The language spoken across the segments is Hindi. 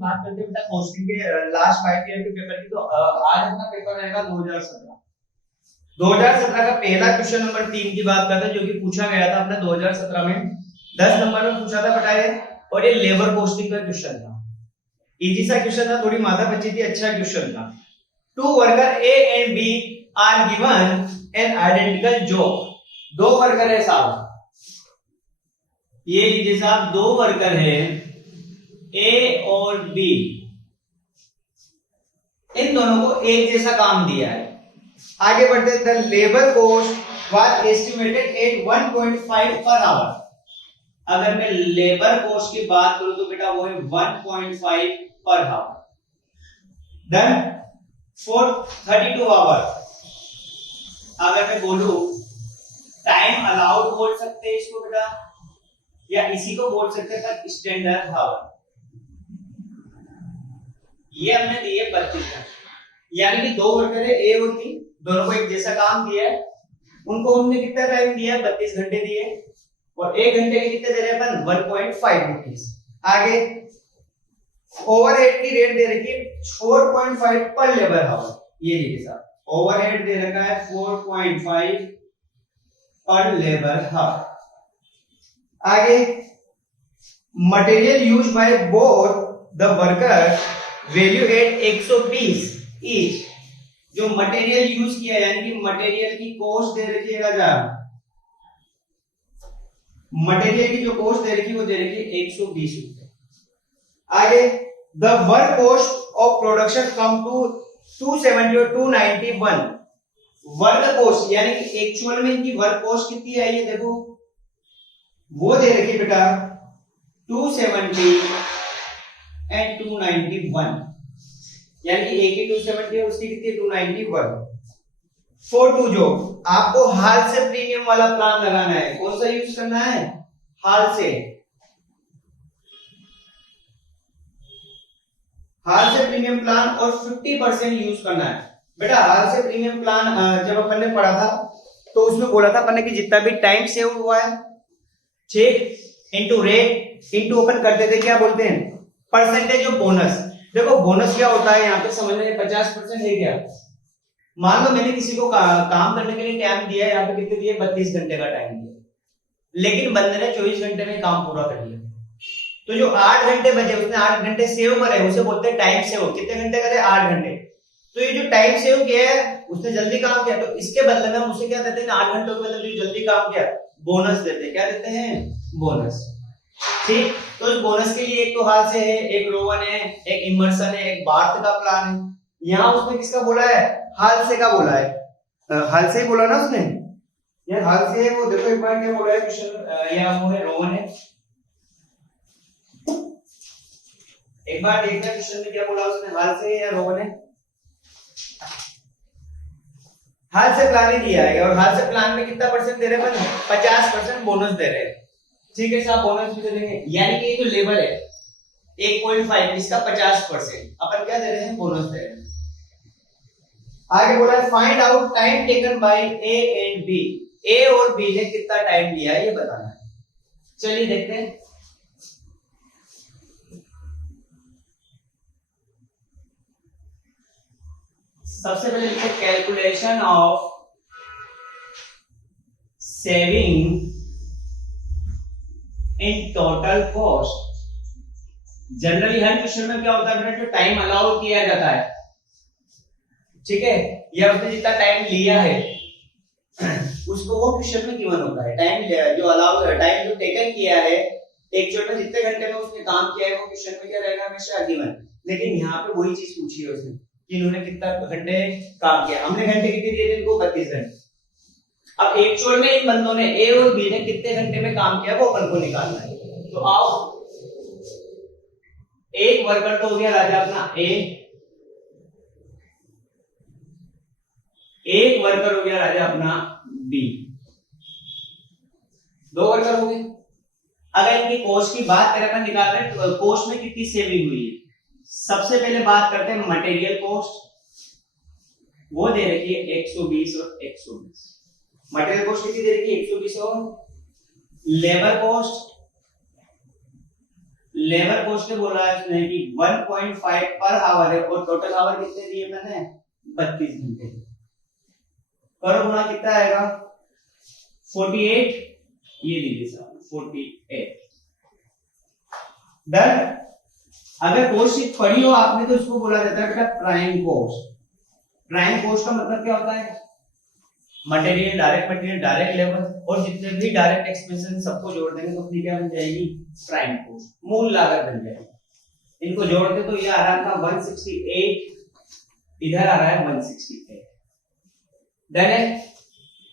बात करते हैं बेटा कॉस्टिंग के लास्ट 5 ईयर के पेपर की। तो आज अपना पेपर रहेगा 2017। 2017 का पहला क्वेश्चन नंबर 3 की बात करते हैं, जो कि पूछा गया था अपने 2017 में 10 नंबर में पूछा था बेटा ये, और ये लेबर कॉस्टिंग का क्वेश्चन था। इजी सा क्वेश्चन था, थोड़ी माथा पच्ची थी, अच्छा क्वेश्चन था। Two worker A and B are given an identical job. दो वर्कर है साहब, ये लीजिए साहब, दो वर्कर है ए और बी, इन दोनों को एक जैसा काम दिया है। आगे बढ़ते हैं। The labour cost was estimated at 1.5 per hour. अगर मैं लेबर कॉस्ट की बात करूं तो बेटा वो है 1.5 per hour. Then for 32 our, अगर मैं बोलूं टाइम अलाउड बोल सकते हैं इसको बेटा, या इसी को बोल सकते हैं पर स्टैंडर्ड आवर। ये हमने दिए 32 घंटे, यानी कि दो वर्कर है ए और बी, दोनों को एक जैसा काम दिया है। उनको हमने कितना टाइम दिया है? 32 घंटे दिए, और एक घंटे के कितने दे रहे हैं अपन? 1.5 रुपीस। आगे ओवरहेड की रेट दे रखी है 4.5 पर लेबर आवर। ये लीजिए साहब, ओवरहेड दे रखा है 4.5 पर लेबर आवर। आगे material used by both the worker value at 120 each. जो मटेरियल यूज किया यानी कि मटेरियल की कॉस्ट दे रखी है राजा, मटेरियल की जो कॉस्ट दे रखी है वो दे रखी है 120 रुपए। आगे the work cost of production come to 270 और 291। वर्क कॉस्ट यानी कि एक्चुअल में इनकी वर्क कॉस्ट कितनी है ये देखो, वो दे रखी बेटा 270 एंड 291, यानी कि एक ही 270 है, उसकी कितनी 291। फॉर टू जॉब आपको हाल से प्रीमियम वाला प्लान लगाना है। कौन सा यूज करना है? हाल से। हाल से प्रीमियम प्लान और 50% यूज करना है बेटा। हाल से प्रीमियम प्लान जब अपन ने पढ़ा था तो उसमें बोला था अपन ने कि जितना भी टाइम सेव हुआ है 6 इंटू रेट इंटू अपन करते थे क्या बोलते हैं, परसेंटेज ऑफ बोनस। देखो बोनस क्या होता है यहाँ पे समझने में, 50% है क्या। मान लो मैंने किसी को काम करने के लिए टाइम दिया है, यहाँ पे कितने दिए? 32 घंटे का टाइम दिया, लेकिन बंदे ने 24 घंटे में काम पूरा कर लिया। तो जो 8 घंटे बचे उसने 8 घंटे सेव करे, उसे बोलते हैं टाइम सेव। कितने घंटे करे? 8 घंटे। तो ये जो टाइम सेव किया है उसने जल्दी काम किया, तो इसके बदले में हम उसे क्या देते हैं? 8 घंटों के बदले जो जल्दी काम किया बोनस देते हैं। क्या देते हैं? बोनस। ठीक, तो इस बोनस के लिए एक तो हाल से है, एक रोवन है, एक इमर्सन है, एक बार्थ का प्लान है। यहाँ उसने किसका बोला है? हाल से का बोला है। हाल से ही बोला ना उसने, यार हाल से है वो। देखो एक बार क्या बोला है क्वेश्चन, या वो है रोवन है। एक बार देखते हैं क्वेश्चन में क्या बोला उसने, हाल से है या रोवन है। हाल से प्लान ही दिया है, और हाल से प्लान में कितना परसेंट दे रहे हैं? 50% बोनस दे रहे हैं। ठीक है साहब, बोनस भी दे देंगे, यानी कि ये जो लेबर है 1.5 इसका 50% अपन क्या दे रहे हैं? बोनस दे रहे हैं। आगे बोला है find out time taken by A and B. A और बी ने कितना टाइम लिया है ये बताना है। चलिए देखते हैं। सबसे पहले लिखते हैं calculation of saving in total cost. Generally her question में क्या होता है बेटा? जो टाइम अलाउ किया जाता है, ठीक है, या उसने जितना टाइम लिया है उसको वो क्वेश्चन में गिवन होता है। टाइम जो अलाउ, टाइम जो टेकन किया है एक्चुअल में जितने घंटे में उसने काम किया है वो क्वेश्चन में क्या रहेगा? हमेशा गिवन। लेकिन यहाँ पे वही चीज पूछी है उसने कि इन्होंने कितना घंटे काम किया। हमने घंटे कितने दिए थे इनको? 32 घंटे। अब एक्चुअल में इन बंदों ने ए और बी ने कितने घंटे में काम किया वो अपन को निकालना है। तो आओ, एक वर्कर तो हो गया राजा अपना ए, एक वर्कर हो गया राजा अपना बी, दो वर्कर हो गए। अगर इनकी कॉस्ट की बात करें, अपन निकाल रहे हैं कॉस्ट में कितनी सेविंग हुई है। सबसे पहले बात करते हैं मटेरियल कॉस्ट, वो दे रखी है 120 और 120। मटेरियल कॉस्ट कितनी दे रखी है? 120 और लेबर कॉस्ट, लेबर कॉस्ट के बोला है उसने कि 1.5 पर आवर है और टोटल आवर कितने दिए मैंने 32 घंटे। करो गुणा कितना आएगा 48, ये लीजिए साहब 48 डन। अगर कॉस्ट शीट पढ़ी हो आपने तो इसको बोला जाता है बेटा प्राइम कॉस्ट। प्राइम कॉस्ट का मतलब क्या होता है मटेरियल, डायरेक्ट लेबर और जितने भी डायरेक्ट एक्सपेंसेस सबको जोड़ देंगे तो अपनी क्या बन जाएगी प्राइम कॉस्ट, मूल लागत बन जाएगी। इनको जोड़ते तो ये आ रहा था 168, इधर आ रहा है 168 डन है।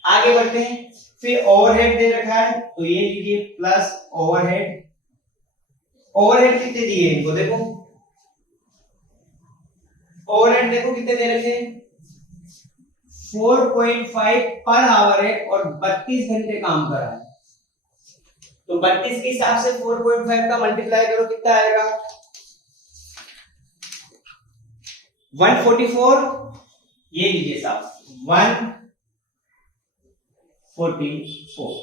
आगे बढ़ते हैं। फिर ओवरहेड दे रखा है तो ये लीजिए प्लस ओवरहेड। ओवरहेड कितने दिए इनको देखो, ओवरहेड देखो कितने दे रखे हैं 4.5 पर आवर है और 32 घंटे काम कर रहा है। तो 32 के हिसाब से 4.5 का मल्टीप्लाई करो कितना आएगा 144, ये लीजिए साहब 144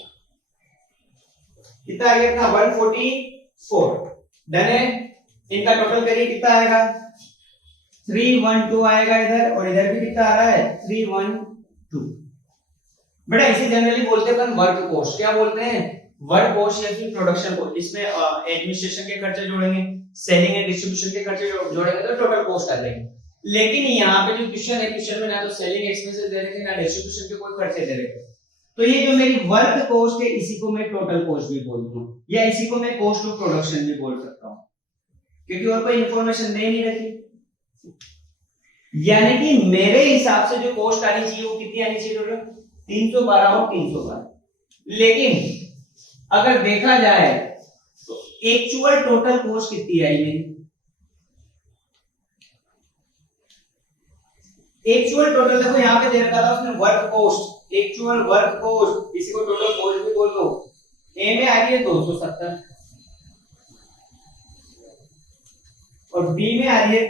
कितना आ गया अपना 144 डन है। इनका टोटल करिए कितना आएगा 312 आएगा इधर और इधर भी कितना आ रहा है 312। बेटा इसे जनरली बोलते हैं वर्क कॉस्ट। क्या बोलते हैं वर्क कॉस्ट या फिर प्रोडक्शन कॉस्ट। इसमें एडमिनिस्ट्रेशन के खर्चे जोड़ेंगे, सेलिंग एंड डिस्ट्रीब्यूशन के खर्चे जोड़ेंगे तो टोटल कॉस्ट आ जाएगी। लेकिन यहाँ पे जो क्वेश्चन है, क्वेश्चन में ना तो सेलिंग एक्सपेंसेस दे रखे ना डिस्ट्रीब्यूशन के कोई खर्चे दे रखे, तो ये जो मेरी वर्क कॉस्ट है इसी को मैं टोटल कॉस्ट भी बोलता हूँ या इसी को मैं कॉस्ट ऑफ प्रोडक्शन भी बोल सकता हूँ क्योंकि और कोई इंफॉर्मेशन दे नहीं रखी। यानी कि मेरे हिसाब से जो कॉस्ट आनी चाहिए वो कितनी आनी चाहिए टोटल 312 और 312। लेकिन अगर देखा जाए तो एक्चुअल टोटल कॉस्ट कितनी आई मेरी, एक्चुअल टोटल देखो यहां पे दे रखा था उसने work cost, actual work cost इसी को टोटल कॉस्ट भी बोल दो। ए में आ रही है 270 और बी में आ रही है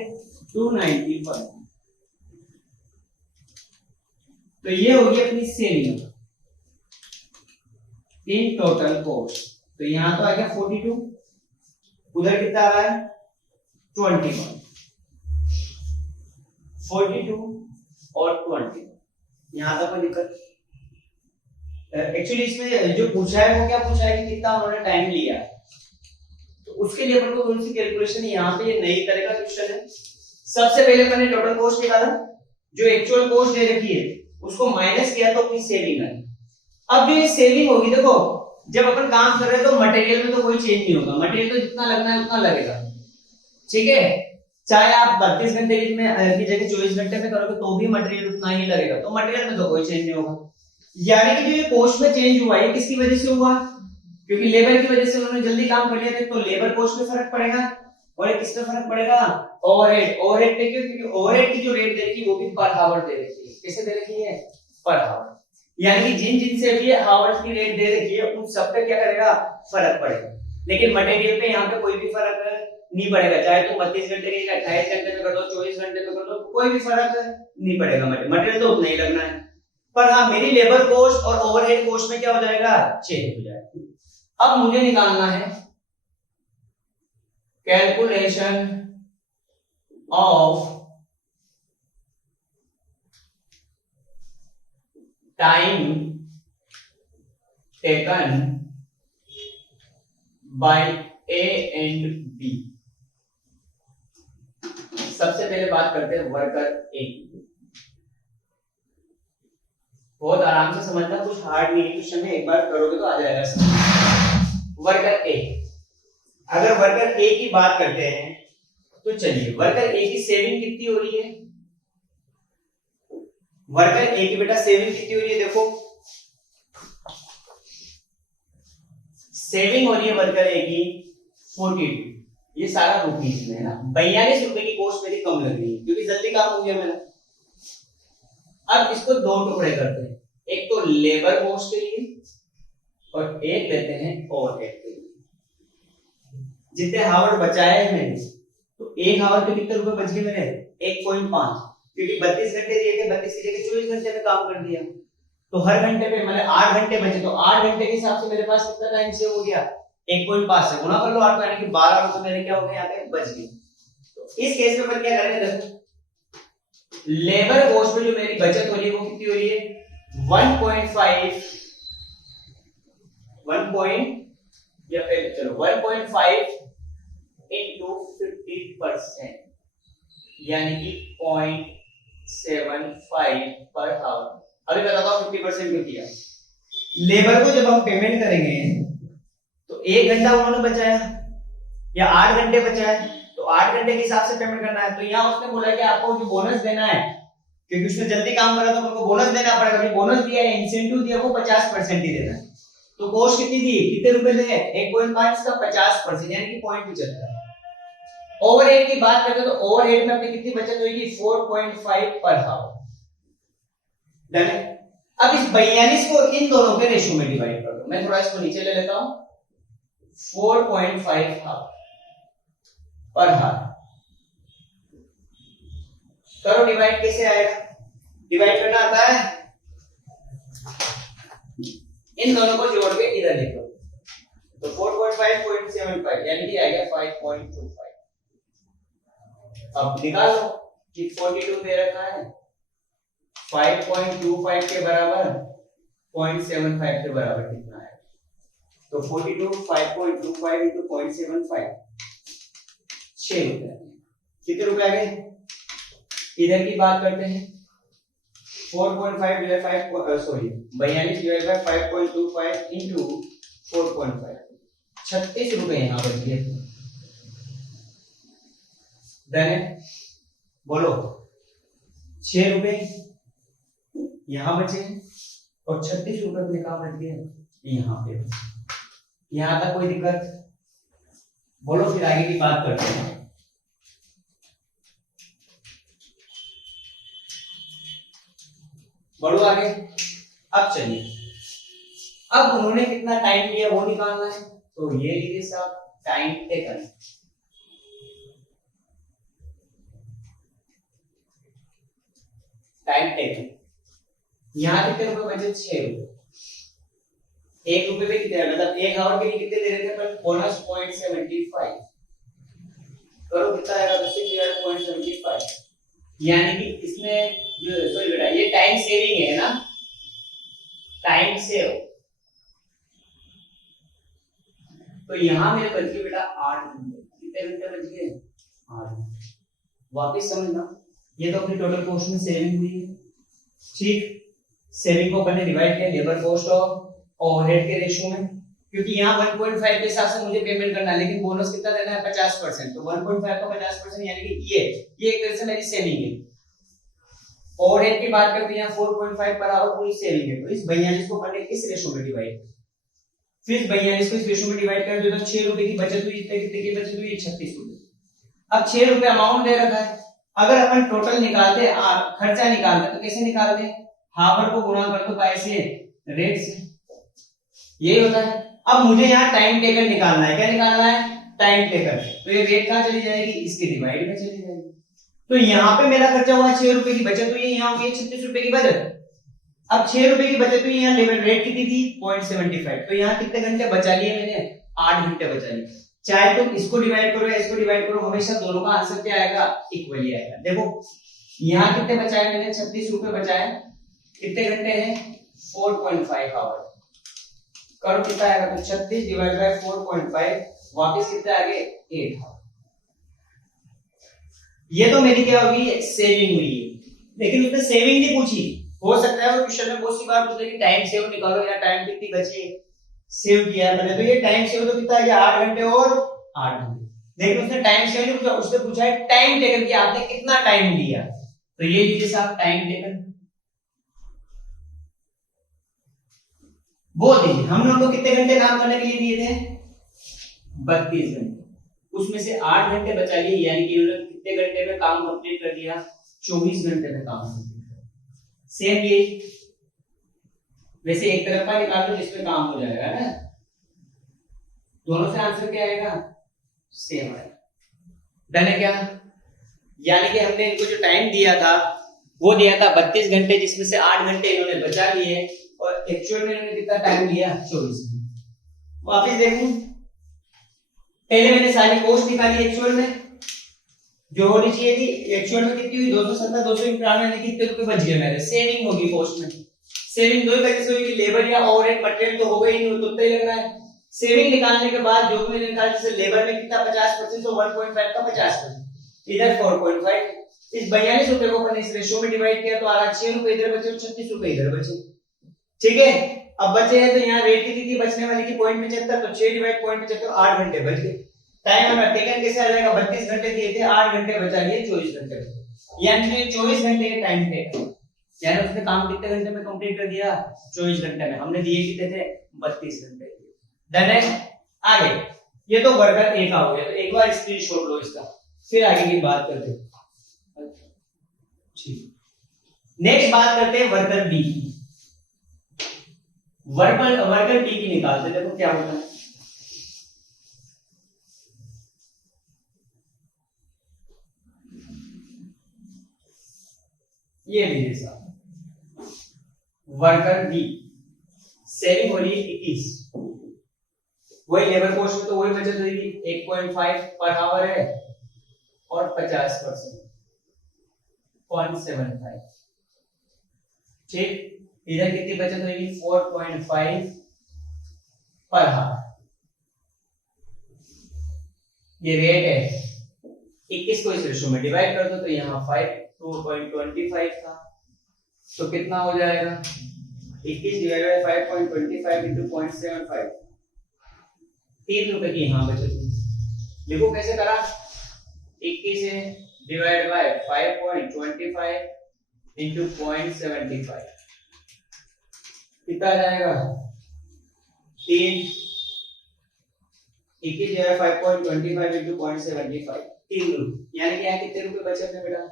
295। तो ये होगी अपनी सेविंग इन टोटल कॉस्ट। तो यहां तो आ गया 42, उधर कितना आ रहा है 21, 42 और 21। यहां तक कोई दिक्कत एक्चुअली इसमें जो पूछा है वो क्या पूछा है कि कितना उन्होंने टाइम लिया, तो उसके लिए अपन को थोड़ी सी कैलकुलेशन यहाँ पे ये नई तरह का क्वेश्चन है। सबसे पहले मैंने टोटल कॉस्ट निकाला, जो एक्चुअल कॉस्ट दे रखी है उसको माइनस किया तो अपनी सेविंग आई। अब जो ये सेविंग होगी देखो जब अपन काम कर रहे हैं तो मटेरियल में तो कोई चेंज नहीं होगा, मटेरियल तो जितना लगना है उतना लगेगा, ठीक है। चाहे आप 32 घंटे की जगह 24 घंटे में करोगे तो भी मटेरियल उतना ही लगेगा, तो मटेरियल में तो कोई चेंज नहीं होगा। यानी कि जो ये कॉस्ट में चेंज हुआ है किसकी वजह से हुआ, क्योंकि लेबर की वजह से उन्होंने जल्दी काम कर लिया था, तो लेबर कॉस्ट में फर्क पड़ेगा। और ये किस पे फर्क पड़ेगा ओवरहेड। ओवरहेड पे क्यों, क्योंकि ओवरहेड की जो रेट दे रखी है वो भी पर आवर दे रखी है। कैसे दे रखी है पर आवर, यानी कि जिन जिन से भी आवर्स की रेट दे रखी है उन सब पे क्या करेगा फर्क पड़ेगा। लेकिन मटेरियल पे यहाँ पे कोई भी फर्क नहीं पड़ेगा, चाहे तुम 32 घंटे की 28 घंटे में कर दो 24 घंटे में कर दो, कोई भी फर्क नहीं पड़ेगा, मटेरियल तो उतना ही लगना है। पर हाँ मेरी लेबर कॉस्ट और ओवरहेड कॉस्ट में क्या हो जाएगा चेंज हो जाएगा। अब मुझे निकालना है calculation of time taken by A and B. सबसे पहले बात करते हैं वर्कर ए। बहुत आराम से समझना, कुछ हार्ड नहीं है क्वेश्चन में, एक बार करोगे तो आ जाएगा। वर्कर ए, अगर वर्कर ए की बात करते हैं तो चलिए वर्कर ए की सेविंग कितनी हो रही है, वर्कर ए की बेटा सेविंग कितनी हो रही है, देखो सेविंग हो रही है वर्कर ए की 42, ये सारा रुपीज में है ना, 42 रुपए की कॉस्ट मेरी कम लग रही है क्योंकि जल्दी काम हो गया मेरा। अब इसको दो टुकड़े करते हैं, एक तो लेबर कॉस्ट के लिए और एक लेते हैं ओवरहेड के लिए। जितने हावर बचाए हैं मैंने, तो एक हावर पे कितने रुपए बच गए मेरे 1.5, क्योंकि 32 घंटे दिए थे, 32 की जगह 24 घंटे में काम कर दिया, तो हर घंटे पे मतलब 8 घंटे बचे, तो 8 घंटे के हिसाब से मेरे पास कितना टाइम सेव हो गया 1.5 से गुना कर लो 8 को, यानी कि 12 रुपए मेरे क्या हो गए यहाँ पे बच गए। तो इस केस में अपन क्या करेंगे, देखो लेबर कॉस्ट में जो मेरी बचत हो रही है वो कितनी हो रही है 1.5 into 50%, यानी कि 0.75 पर आवर। अभी बताता हूँ 50% क्यों किया। लेबर को जब हम पेमेंट करेंगे तो 1 घंटा उन्होंने बचाया या 8 घंटे बचाया, तो 8 घंटे के हिसाब से पेमेंट करना है। तो यहाँ उसने बोला कि आपको जो बोनस देना है, क्योंकि उसने जल्दी काम करा तो उनको बोनस देना पड़ेगा। जो बोनस दिया है, इंसेंटिव दिया, वो 50% ही देना है। तो कॉस्ट कितनी थी, कितने रुपए थे 1.5 का 50%, यानी कि 0.75। ओवरहेड की बात करते तो ओवरहेड में अपनी कितनी बचत होगी 4.5 पर आवर। डन है। अब इस 42 को इन दोनों के रेशियो में डिवाइड कर दो। मैं थोड़ा इसको नीचे ले लेता हूं, 4.5 पर हार करो। डिवाइड कैसे आएगा, डिवाइड करना आता है, इन दोनों को जोड़ के इधर लिखो। तो 4.5.75 यानी कि आ गया 5.25। अब निकालो कि 42 दे रखा है, 5.25 के बराबर 0.75 के बराबर कितना है। तो 42 5.25 into 0.75 6 रुपए। कितने रुपए आ गए, इधर की बात करते हैं 4.5 divide 5 sorry 42 divide by 5.25 into 4.5 36 रुपए यहाँ बच गए। डन है, बोलो 6 रुपए यहां बचे और 36 रुपए अपने कहां बच गए, यहां पे। यहां तक कोई दिक्कत, बोलो फिर आगे की बात करते हैं। बढ़ो आगे। अब चलिए, अब उन्होंने कितना टाइम लिया वो निकालना है। तो ये लीजिए साहब टाइम टेकन। टाइम टेकन यहां कितने रुपए बचे 6 रुपए। 1 रुपए पे कितने, मतलब 1 आवर के लिए कितने दे रहे थे पर बोनस 0.75 करो, कितना आएगा 0.75। यानी कि इसमें सॉरी बेटा ये टाइम सेविंग है ना, टाइम सेव। तो यहां मेरे बच गए बेटा 8 घंटे। कितने घंटे बच गए 8। वापस समझना, ये तो अपनी टोटल कॉस्ट में सेविंग हुई है। ठीक, सेविंग को अपन ने डिवाइड किया लेबर कॉस्ट और ओवरहेड के रेशियो में, क्योंकि यहाँ 1.5 के हिसाब से मुझे पेमेंट करना है, लेकिन बोनस कितना देना है 50%। तो 1.5 का 50% यानी कि ये एक तरह से मेरी सेविंग है। ओवरहेड की बात करते हैं यहाँ 4.5 पर आवर पूरी सेविंग है। तो इस 42 को अपन ने किस रेशियो में डिवाइड, फिर 42 को इस रेशियो में डिवाइड कर दो तो 6 रुपए की बचत हुई। कितने की बचत हुई 36 रुपए। अब 6 रुपए अमाउंट दे रखा है, अगर अपन टोटल निकालते खर्चा निकालते तो कैसे निकालते, हावर को गुणा कर दो बाय से रेट से, यही होता है। अब मुझे यहाँ टाइम टेकन निकालना है। क्या निकालना है, टाइम टेकन। तो ये रेट कहां चली जाएगी, इसके डिवाइड में चली जाएगी। तो यहाँ पे मेरा खर्चा हुआ 6 रुपए की बचत हुई है, यहाँ हुई 36 रुपए की बचत। अब 6 रुपए की बचत हुई, यहाँ लेबर रेट कितनी थी 0.75। तो यहाँ कितने घंटे बचा लिए मैंने, 8 घंटे बचा लिए। चाहे तुम इसको डिवाइड करो या इसको डिवाइड करो, हमेशा दोनों का आंसर क्या आएगा, इक्वली आएगा। देखो यहाँ कितने बचाए मैंने, 36 रुपए बचाए। कितने घंटे हैं 4.5 आवर। करो कितना आएगा, तो 36 डिवाइड बाय 4.5 वापस कितने आ गए 8 आवर। ये तो मेरी क्या होगी, सेविंग हुई है। लेकिन उसने सेविंग नहीं पूछी। हो सकता है वो क्वेश्चन में बहुत सी बार पूछे कि टाइम सेव निकालो या टाइम कितनी बची सेव किया है मैंने। तो ये टाइम सेव तो कितना है 8 घंटे और 8 घंटे। लेकिन उसने टाइम सेव नहीं पूछा, उसने पूछा है टाइम टेकन कि आपने कितना टाइम लिया। तो ये लीजिए साहब टाइम टेकन वो दीजिए। हमने उनको कितने घंटे काम करने के लिए दिए थे 32 घंटे, उसमें से 8 घंटे बचा लिए, यानी कि उन्होंने कितने घंटे में काम कंप्लीट कर दिया 24 घंटे में काम कंप्लीट कर। सेम ये वैसे एक तरफ का निकाल दो जिसमें काम हो जाएगा ना, दोनों से आंसर क्या आएगा सेम आएगा। डन है क्या, यानी कि हमने इनको जो टाइम दिया था वो दिया था 32 घंटे, जिसमें से 8 घंटे इन्होंने बचा लिए और एक्चुअल में इन्होंने कितना टाइम लिया 24 घंटे। वापिस देखूं पहले मैंने सारी कॉस्ट निकाली एक्चुअल में, जो होनी चाहिए थी एक्चुअल में कितनी हुई 270 291 यानी कितने रुपए बच गए मेरे, सेविंग होगी कॉस्ट में। सेविंग दो तरीके से हुई, लेबर या ओवरहेड मटेरियल तो हो गई नहीं, तो उतना ही लग रहा है। सेविंग निकालने के बाद जो भी मैंने निकाला, जैसे लेबर में कितना 50% तो 1.5 का 50%, इधर 4.5, इस 42 रुपए को अपन इस रेशियो में डिवाइड किया तो आ रहा 6 रुपए इधर बचे और 36 रुपए इधर बचे। ठीक है, अब बचे हैं तो यहाँ रेट कितनी थी बचने वाली की 0.75, तो 6 डिवाइड 0.75 8 घंटे बच गए। टाइम हमें टेकन कैसे आ जाएगा, 32 घंटे दिए थे, 8 घंटे बचा लिए, 24 घंटे बचे, यानी 24 घंटे का टाइम टेकन, यानी उसने काम कितने घंटे में कंप्लीट कर दिया, 24 घंटे में। हमने दिए कितने थे, 32 घंटे। डन है। आगे ये तो वर्कर ए का हो गया, तो एक बार स्क्रीनशॉट लो इसका, फिर आगे की बात करते हैं। नेक्स्ट बात करते हैं वर्कर बी की। वर्कर बी की निकालते, देखो क्या होता है। ये लीजिए साहब, वर्कर बी सेविंग हो रही है 21, वही लेबर कॉस्ट में तो वही बचत होगी 1.5 पर आवर है और 50% 0.75। ठीक, इधर कितनी बचत होगी 4.5 पर आवर। ये रेट है 21 को इस रेशियो में डिवाइड कर दो तो यहाँ 2.25 था, तो कितना हो जाएगा 21 डिवाइडेड बाय 5.25 into 0.75, 3 रुपए की यहाँ बचत हुई। देखो कैसे करा, 21 से डिवाइड बाय 5.25 into 0.75 कितना आ जाएगा 3, 21 जो है 5.25 into 0.75 3 रुपए, यानी कि यहाँ कितने रुपए बचे अपने बेटा,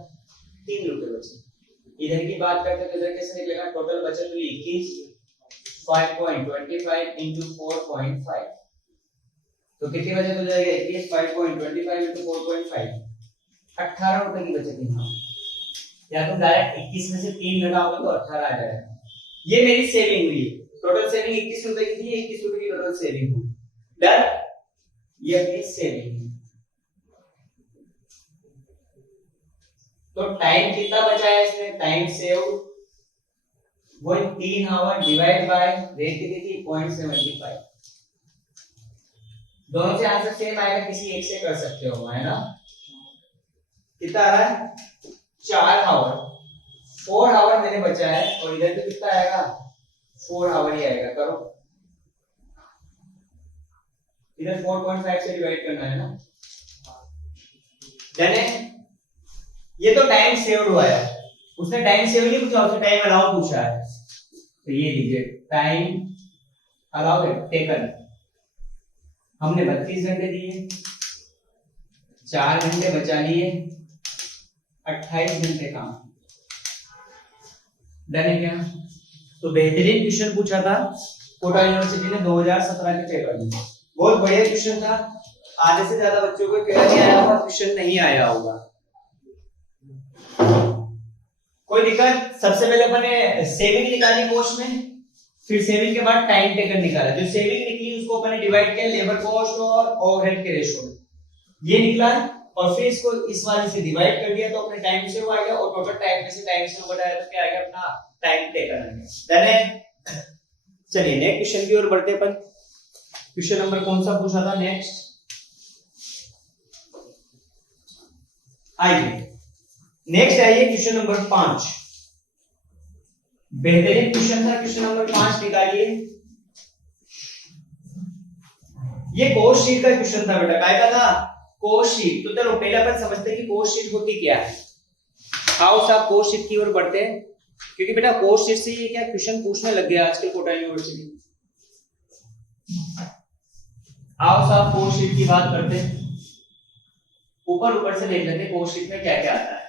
3 रुपए बचे। इधर की बात करते तो इधर कैसे निकलेगा, टोटल बचत हुई 21, 5.25 into 4.5, तो कितनी बचत हो जाएगी 21 5.25 into 4.5 18 रुपए की बचत है। या तो डायरेक्ट 21 में से 3 घटाओगे तो 18 आ जाएगा। ये मेरी सेविंग हुई, टोटल सेविंग 21 रुपए की थी, 21 रुपए की टोटल सेविंग हुई। डन, ये अपनी सेविंग। तो टाइम कितना बचा है इसमें, टाइम सेव वही 3 आवर डिवाइड बाय रेट कितनी थी 0.75। दोनों से आंसर सेम आएगा, किसी एक से कर सकते हो, है ना। कितना आ रहा है 4 आवर, 4 आवर मैंने बचा है, और इधर तो कितना आएगा 4 आवर ही आएगा। करो, इधर 4.5 से डिवाइड करना है ना। डन है। ये तो टाइम सेव्ड हुआ है, उसने टाइम सेव नहीं पूछा, उसने टाइम अलाउ पूछा है। तो ये लीजिए टाइम अलाउ टेकन, हमने 32 घंटे दिए, 4 घंटे बचा लिए, 28 घंटे काम। डन है क्या। तो बेहतरीन क्वेश्चन पूछा था कोटा यूनिवर्सिटी ने 2017 के पेपर में, बहुत बढ़िया क्वेश्चन था। आधे से ज्यादा बच्चों को क्या नहीं आया होगा, क्वेश्चन नहीं आया होगा। कोई दिक्कत। सबसे पहले अपने सेविंग निकाली कॉस्ट में, फिर सेविंग के बाद टाइम टेकन निकाला। जो सेविंग निकली उसको अपने डिवाइड किया लेबर कॉस्ट और ओवरहेड के रेशियो में, ये निकला, और फिर इसको इस वाले से डिवाइड कर दिया तो अपने टाइम सेव आ गया, और टोटल टाइम में से टाइम सेव घटाया तो क्या आ गया अपना टाइम टेकन आ गया। डन है। चलिए नेक्स्ट क्वेश्चन की ओर बढ़ते अपन। क्वेश्चन नंबर कौन सा पूछा था नेक्स्ट, आइए नेक्स्ट आइए क्वेश्चन नंबर 5। बेहतरीन क्वेश्चन था क्वेश्चन नंबर 5, निकालिए। ये कॉस्ट शीट का क्वेश्चन था बेटा, काय का था कॉस्ट शीट। तो चलो पहले अपन समझते हैं कि कॉस्ट शीट होती क्या है। आओ साहब कॉस्ट शीट की ओर बढ़ते हैं, क्योंकि बेटा कॉस्ट शीट से ये क्या क्वेश्चन पूछने लग गया आजकल कोटा यूनिवर्सिटी। आओ साहब कॉस्ट शीट की बात करते हैं, ऊपर ऊपर से देख लेते हैं कॉस्ट शीट में क्या क्या आता है।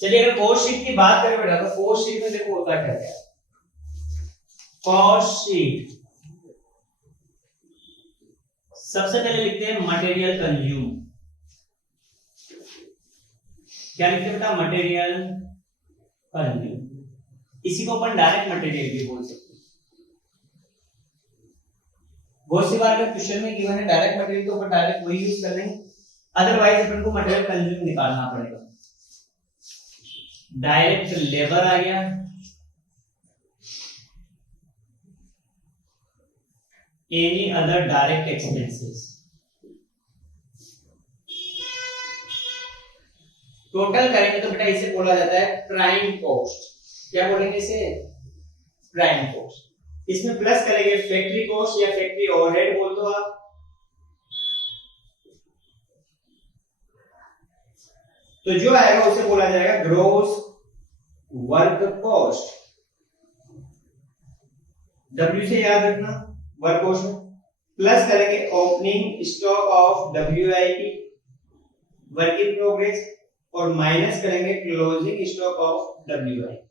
चलिए अगर कॉस्ट शीट की बात करें बेटा, तो कॉस्ट शीट में देखो होता क्या है। कॉस्ट शीट सबसे पहले लिखते हैं मटेरियल कंज्यूम। क्या लिखते हैं बेटा? Material consume. इसी को अपन डायरेक्ट मटेरियल भी बोल सकते हैं। बहुत सी बार क्वेश्चन में गिवन है डायरेक्ट मटेरियल, तो अपन डायरेक्ट वही यूज कर लेंगे, अदरवाइज अपन को मटेरियल कंज्यूम निकालना पड़ेगा। डायरेक्ट लेबर आ गया, any other direct expenses. Total करेंगे तो बेटा इसे बोला जाता है प्राइम कॉस्ट। क्या बोलेंगे इसे? Prime cost. इसमें प्लस करेंगे फैक्ट्री कॉस्ट या फैक्ट्री ओवरहेड बोल दो आप। तो जो आएगा उसे बोला जाएगा ग्रॉस वर्क कॉस्ट। W से याद रखना वर्क कॉस्ट में। प्लस करेंगे opening stock of WIP work in progress, और माइनस करेंगे क्लोजिंग स्टॉक ऑफ WIP।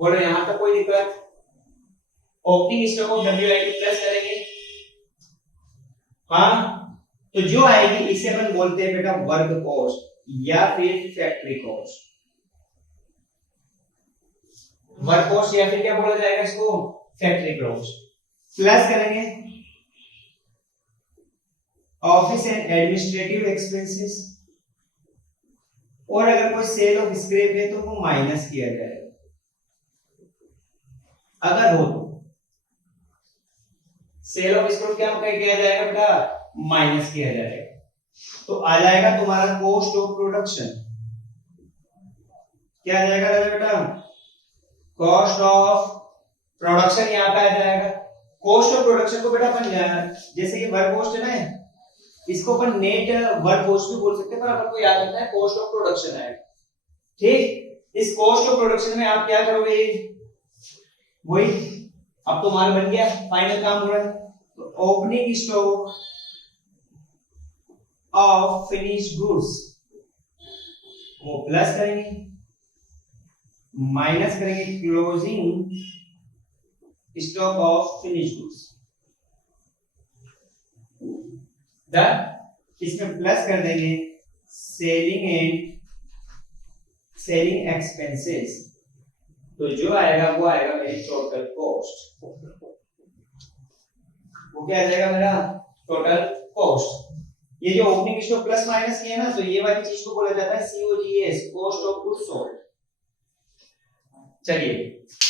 बोलो यहां तक कोई दिक्कत? Opening stock of WIP plus करेंगे, हाँ, तो जो आएगी इसे अपन बोलते हैं बेटा वर्क कॉस्ट या फिर फैक्ट्री कॉस्ट। वर्क कॉस्ट या फिर क्या बोला जाएगा इसको? Factory cost. प्लस करेंगे ऑफिस एंड एडमिनिस्ट्रेटिव एक्सपेंसेस, और अगर कोई सेल ऑफ स्क्रैप है तो वो माइनस किया जाएगा अगर हो तो। सेल ऑफ स्क्रैप क्या किया जाएगा बेटा? माइनस किया जाएगा, तो आ जाएगा तुम्हारा कॉस्ट ऑफ प्रोडक्शन। क्या आ जाएगा बेटा? कॉस्ट ऑफ प्रोडक्शन यहाँ पे आ जाएगा। कॉस्ट ऑफ प्रोडक्शन को बेटा अपन जैसे कि वर्क कॉस्ट है ना, इसको अपन नेट वर्क कॉस्ट भी बोल सकते हैं, पर अपन को याद रखना है कॉस्ट ऑफ प्रोडक्शन है। ठीक, इस कॉस्ट ऑफ प्रोडक्शन में आप क्या करोगे? वही अब तो माल बन गया, फाइनल काम हो रहा है, तो opening stock of finished goods वो प्लस करेंगे, माइनस करेंगे closing stock of finished goods. इसमें प्लस कर देंगे सेलिंग एक्सपेंसेस, तो जो आएगा वो आएगा मेरी टोटल कॉस्ट। वो क्या आ जाएगा मेरा? Total cost. ये जो ओपनिंग स्टॉक प्लस माइनस किया ना, तो ये वाली चीज को बोला जाता है COGS, cost of goods sold. चलिए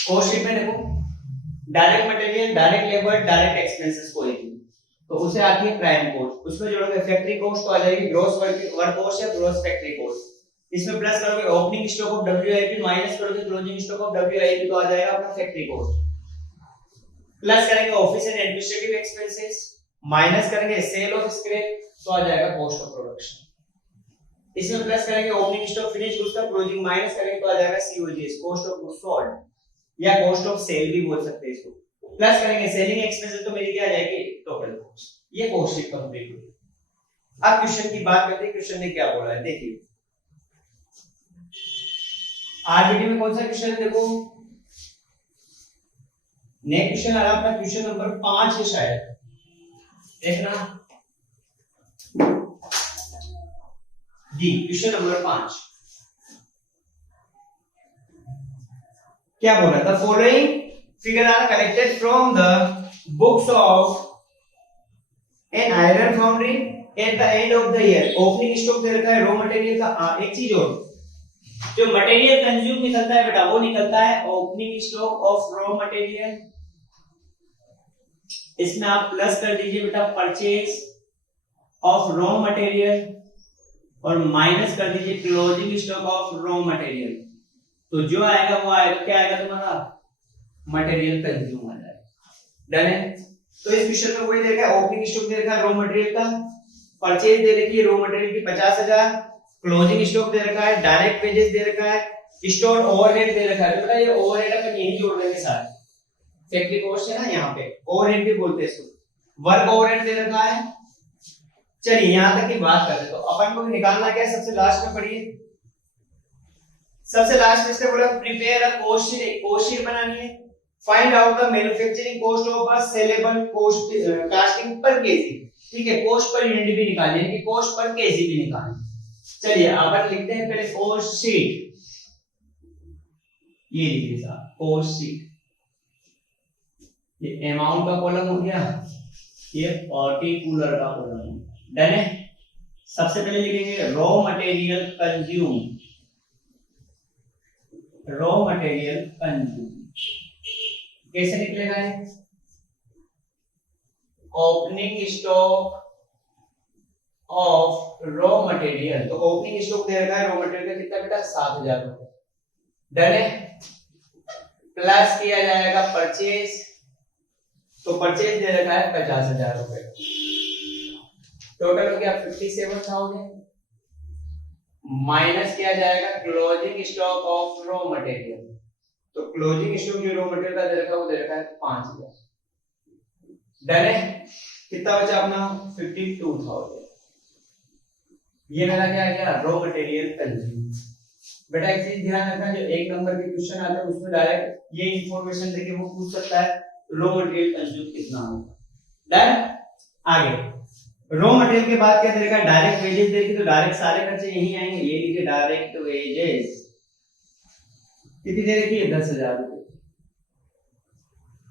कॉस्ट शीट में देखो, direct material, direct labour, direct expenses कोई भी, तो उसे आती है प्राइम कॉस्ट। उसमें जोड़ोगे फैक्ट्री कॉस्ट तो आ जाएगी ग्रॉस वर्क कॉस्ट या ग्रॉस फैक्ट्री कॉस्ट। इसमें प्लस करोगे opening stock of WIP, minus करोगे क्लोजिंग स्टॉक ऑफ WIP, तो आ जाएगा अपना फैक्ट्री कॉस्ट। प्लस करेंगे office and administrative expenses, minus करेंगे सेल ऑफ स्क्रैप, तो आ जाएगा कॉस्ट ऑफ प्रोडक्शन। इसमें प्लस करेंगे ओपनिंग स्टॉक फिनिश गुड्स का, क्लोजिंग माइनस करेंगे तो आ जाएगा COGS, cost of goods sold या कॉस्ट ऑफ सेल भी बोल सकते हैं इसको। प्लस करेंगे सेलिंग एक्सपेंसेस, तो मेरी क्या आ जाएगी? Total cost. ये कॉस्ट शीट कंप्लीट हुई। अब क्वेश्चन की बात करते हैं, क्वेश्चन ने क्या बोला है देखिए। आरबीटी में कौन सा क्वेश्चन है देखो, नेक्स्ट क्वेश्चन आ रहा है अपना क्वेश्चन नंबर 5 है शायद, देखना जी, क्वेश्चन नंबर 5 क्या बोला? The following figure are collected from the books of an iron foundry at the end of the year. Opening stock दे रखा है रॉ मटेरियल का। एक चीज और, जो मटेरियल कंज्यूम निकलता है बेटा वो निकलता है opening stock of raw material. इसमें आप प्लस कर दीजिए बेटा परचेज ऑफ रॉ मटेरियल, और माइनस कर दीजिए closing stock of raw material. तो जो आएगा वो आएगा, क्या आएगा तुम्हारा? मटेरियल कंज्यूम आ जाएगा। डन है। तो इस क्वेश्चन में वही दे रखा है, ओपनिंग स्टॉक दे रखा है रॉ मटेरियल का, परचेज दे रखी है रॉ मटेरियल की 50,000, क्लोजिंग स्टॉक दे रखा है, डायरेक्ट वेजेस दे रखा है, स्टोर ओवरहेड दे रखा है। बेटा ये ओवरहेड अपन यही जोड़ देंगे साथ, फैक्ट्री कॉस्ट है ना, यहाँ पे ओवरहेड भी बोलते हैं इसको। वर्क ओवरहेड दे रखा है। चलिए यहां तक की बात करते तो अपन को निकालना क्या है? सबसे लास्ट में पढ़िए, सबसे लास्ट में इसने बोला प्रिपेयर अ कॉस्ट शीट, एक कॉस्ट शीट बनानी है find out the manufacturing cost of a saleable cost casting पर केजी। ठीक है, कॉस्ट पर यूनिट भी निकालनी है कि कॉस्ट पर केजी भी निकालनी। चलिए अपन लिखते हैं पहले कॉस्ट शीट, ये लिखिए साहब कॉस्ट शीट। ये अमाउंट का कॉलम हो गया, ये पर्टिकुलर का कॉलम। डन है। सबसे पहले लिखेंगे raw material consume, raw material consume कैसे निकलेगा है? Opening stock of raw material, तो ओपनिंग स्टॉक दे रखा है रॉ मटेरियल का कितना बेटा 7,000 रुपए। डन है। प्लस किया जाएगा परचेज, तो परचेज दे रखा है 50,000 रुपए। टोटल हो गया 57,000। माइनस किया जाएगा closing stock of raw material, तो क्लोजिंग स्टॉक जो रॉ मटेरियल का दे रखा है वो दे रखा है 5,000। डन है। कितना बचा अपना 52,000। ये मेरा क्या आ गया रॉ मटेरियल कंज्यूम। बेटा एक चीज ध्यान रखना, जो एक नंबर के क्वेश्चन आता है उसमें डायरेक्ट ये इंफॉर्मेशन देके वो पूछ सकता है रॉ मटेरियल कंज्यूम कितना होगा। डन। आगे रॉ मटेरियल के बाद क्या दे रखा है डायरेक्ट वेजेस दे रखी, तो डायरेक्ट सारे खर्चे यही आएंगे। ये लिखे डायरेक्ट वेजेस कितनी दे रखी है 10,000 रुपए।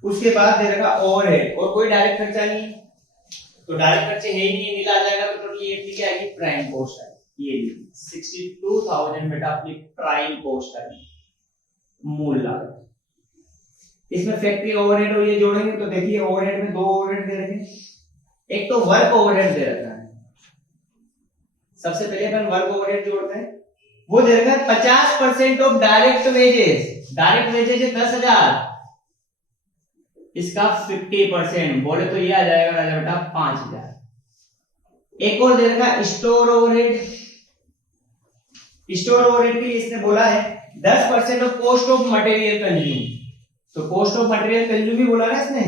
उसके बाद दे रखा ओवरहेड, और कोई डायरेक्ट खर्चा नहीं, तो डायरेक्ट खर्चे है ही नहीं, मिला जाएगा तो टोटल ये क्या आएगी प्राइम कॉस्ट है। ये 62,000 बेटा अपनी प्राइम कॉस्ट है, मूल लागत। इसमें फैक्ट्री ओवरहेड और ये जोड़ेंगे तो देखिए ओवरहेड में दो ओवरहेड दे रखे हैं। एक तो वर्क ओवरहेड दे रखा है, सबसे पहले अपन वर्क ओवरहेड जोड़ते हैं। वो दे रखा है 50% of direct wages. Direct wages है 10,000, इसका 50% बोले तो ये आ जाएगा राजा बेटा 5,000। एक और दे रखा है स्टोर ओवरहेड। स्टोर ओवरहेड के लिए इसने बोला है 10% of cost of material consume, तो कॉस्ट ऑफ मटेरियल कंज्यूम भी बोला ना इसने,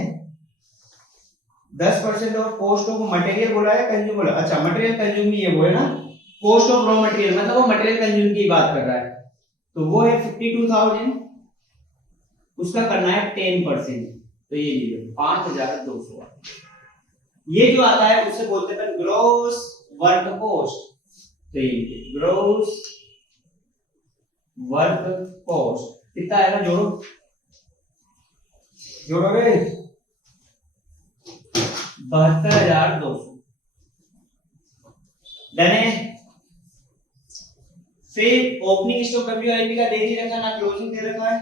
10% ऑफ कॉस्ट ऑफ मटेरियल बोला है कंज्यूम बोला। अच्छा मटेरियल कंज्यूम भी ये वो है ना, कॉस्ट ऑफ रॉ मटेरियल मतलब वो मटेरियल कंज्यूम की बात कर रहा है, तो वो है 52,000। उसका करना है 10%, तो ये लीजिए 5,200। ये जो आता है उसे बोलते हैं ग्रॉस वर्क कॉस्ट, तो ये ग्रॉस वर्क कॉस्ट कितना आएगा जोड़ो जोड़ो रे 72,200। डन है। फिर ओपनिंग स्टॉक WIP का दे ही रखा ना, क्लोजिंग दे रखा है,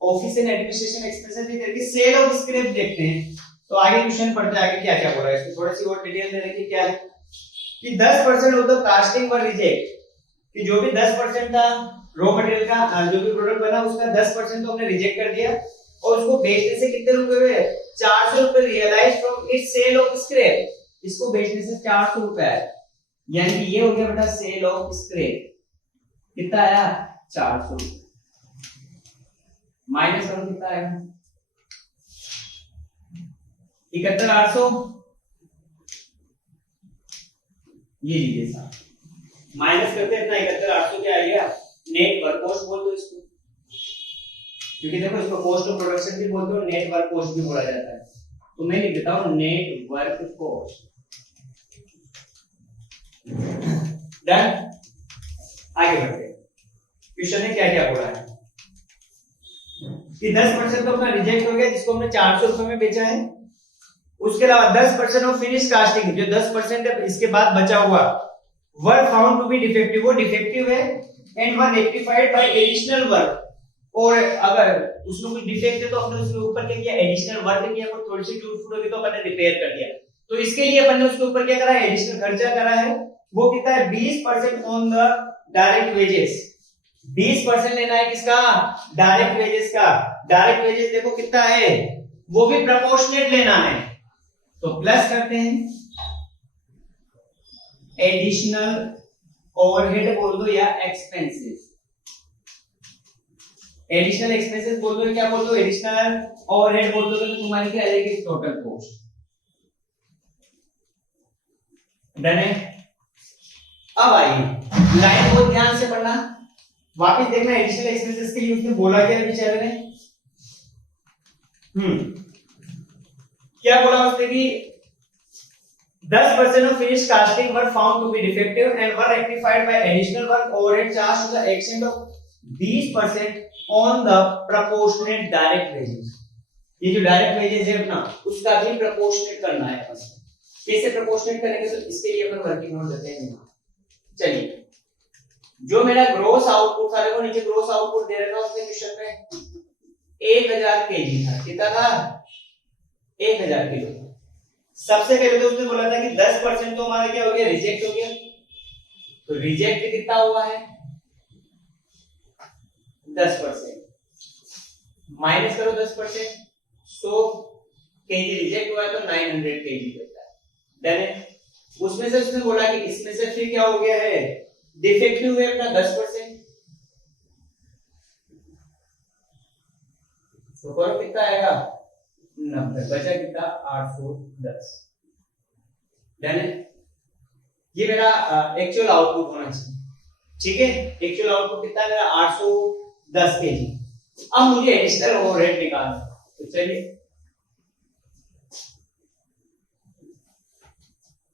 ऑफिस एंड एडमिनिस्ट्रेशन एक्सपेंसेस भी दे रखी, सेल ऑफ स्क्रैप देखते हैं। तो आगे क्वेश्चन पढ़ते हैं आगे क्या क्या बोला है, इसमें थोड़ी सी और डिटेल दे रखी क्या है कि 10% of the casting were reject, कि जो भी 10% था रॉ मटेरियल का जो भी प्रोडक्ट बना उसका 10% तो हमने रिजेक्ट कर दिया, और उसको बेचने से कितने रुपए हुए 400 रुपए realise from its sale of scrap. इसको बेचने से 400 रुपए आए, यानी कि ये हो गया बेटा सेल ऑफ स्क्रैप। कितना आया 400 रुपए, माइनस करो कितना आएगा 71,800। ये लीजिए साहब, माइनस करते हैं इतना 71,800 क्या आएगा नेट वर्क कॉस्ट बोल दो इसको, क्योंकि देखो इसको कॉस्ट ऑफ प्रोडक्शन भी बोलते हो, नेट वर्क कॉस्ट भी बोला जाता है। तो मैं लिख देता हूं नेट वर्क कॉस्ट। डन। आगे बढ़ते हैं, क्वेश्चन में क्या क्या बोला है कि 10% तो अपना रिजेक्ट हो गया जिसको हमने 400 रुपए में बेचा है। उसके अलावा 10% ऑफ फिनिश कास्टिंग, जो 10% है इसके बाद बचा हुआ work found to be defective, वो डिफेक्टिव है and were rectified by additional work, और अगर उसमें कुछ डिफेक्ट है तो हमने उसके ऊपर क्या किया एडिशनल वर्क किया, कोई थोड़ी सी टूट फूट होगी तो अपन ने रिपेयर कर दिया। तो इसके लिए अपन ने उसके ऊपर क्या करा है एडिशनल खर्चा करा है, वो कितना है 20% ऑन द डायरेक्ट वेजेस। 20% लेना है किसका डायरेक्ट वेजेस का। डायरेक्ट वेजेस देखो कितना है, वो भी प्रोपोर्शनेट लेना है, तो प्लस करते हैं एडिशनल ओवरहेड बोल दो या एक्सपेंसेस। एडिशनल एक्सपेंसेस बोल दो, क्या बोल दो एडिशनल ओवरहेड बोल दो, तो तुम्हारी क्या आ जाएगी टोटल कॉस्ट। डन है। अब आइए लाइन को ध्यान से पढ़ना, वापस देखना एडिशनल एक्सपेंसेस के लिए उसने बोला क्या बेचारे ने, क्या बोला उसने कि 10% of finished casting were found to be defective and were rectified by additional work overhead charged to the extent of 20% on the proportionate direct wages. ये जो डायरेक्ट वेजेस है अपना उसका भी प्रोपोर्शनेट करना है अपन। कैसे प्रोपोर्शनेट करेंगे तो इसके लिए अपन वर्किंग नोट देते हैं। चलिए, जो मेरा ग्रोस आउटपुट था, देखो नीचे ग्रोस आउटपुट दे रखा है उसने क्वेश्चन में 1000 केजी था। कितना था? 1000 किलो। सबसे पहले तो उसने बोला था कि 10% तो हमारा क्या हो गया, रिजेक्ट हो गया। तो रिजेक्ट कितना हुआ है? 10%। माइनस करो 10%, 100 केजी रिजेक्ट हुआ है तो 900 केजी बचता है। देन उसमें से उसने बोला कि इसमें से फिर क्या हो गया है, डिफेक्टिव है अपना 10%। तो और कितना आएगा? 90। बचा कितना? 810। देन ये मेरा एक्चुअल आउटपुट होना चाहिए। ठीक है, एक्चुअल आउटपुट कितना है मेरा? 810 केजी। अब मुझे एडिशनल ओवरहेड निकालना है, तो चलिए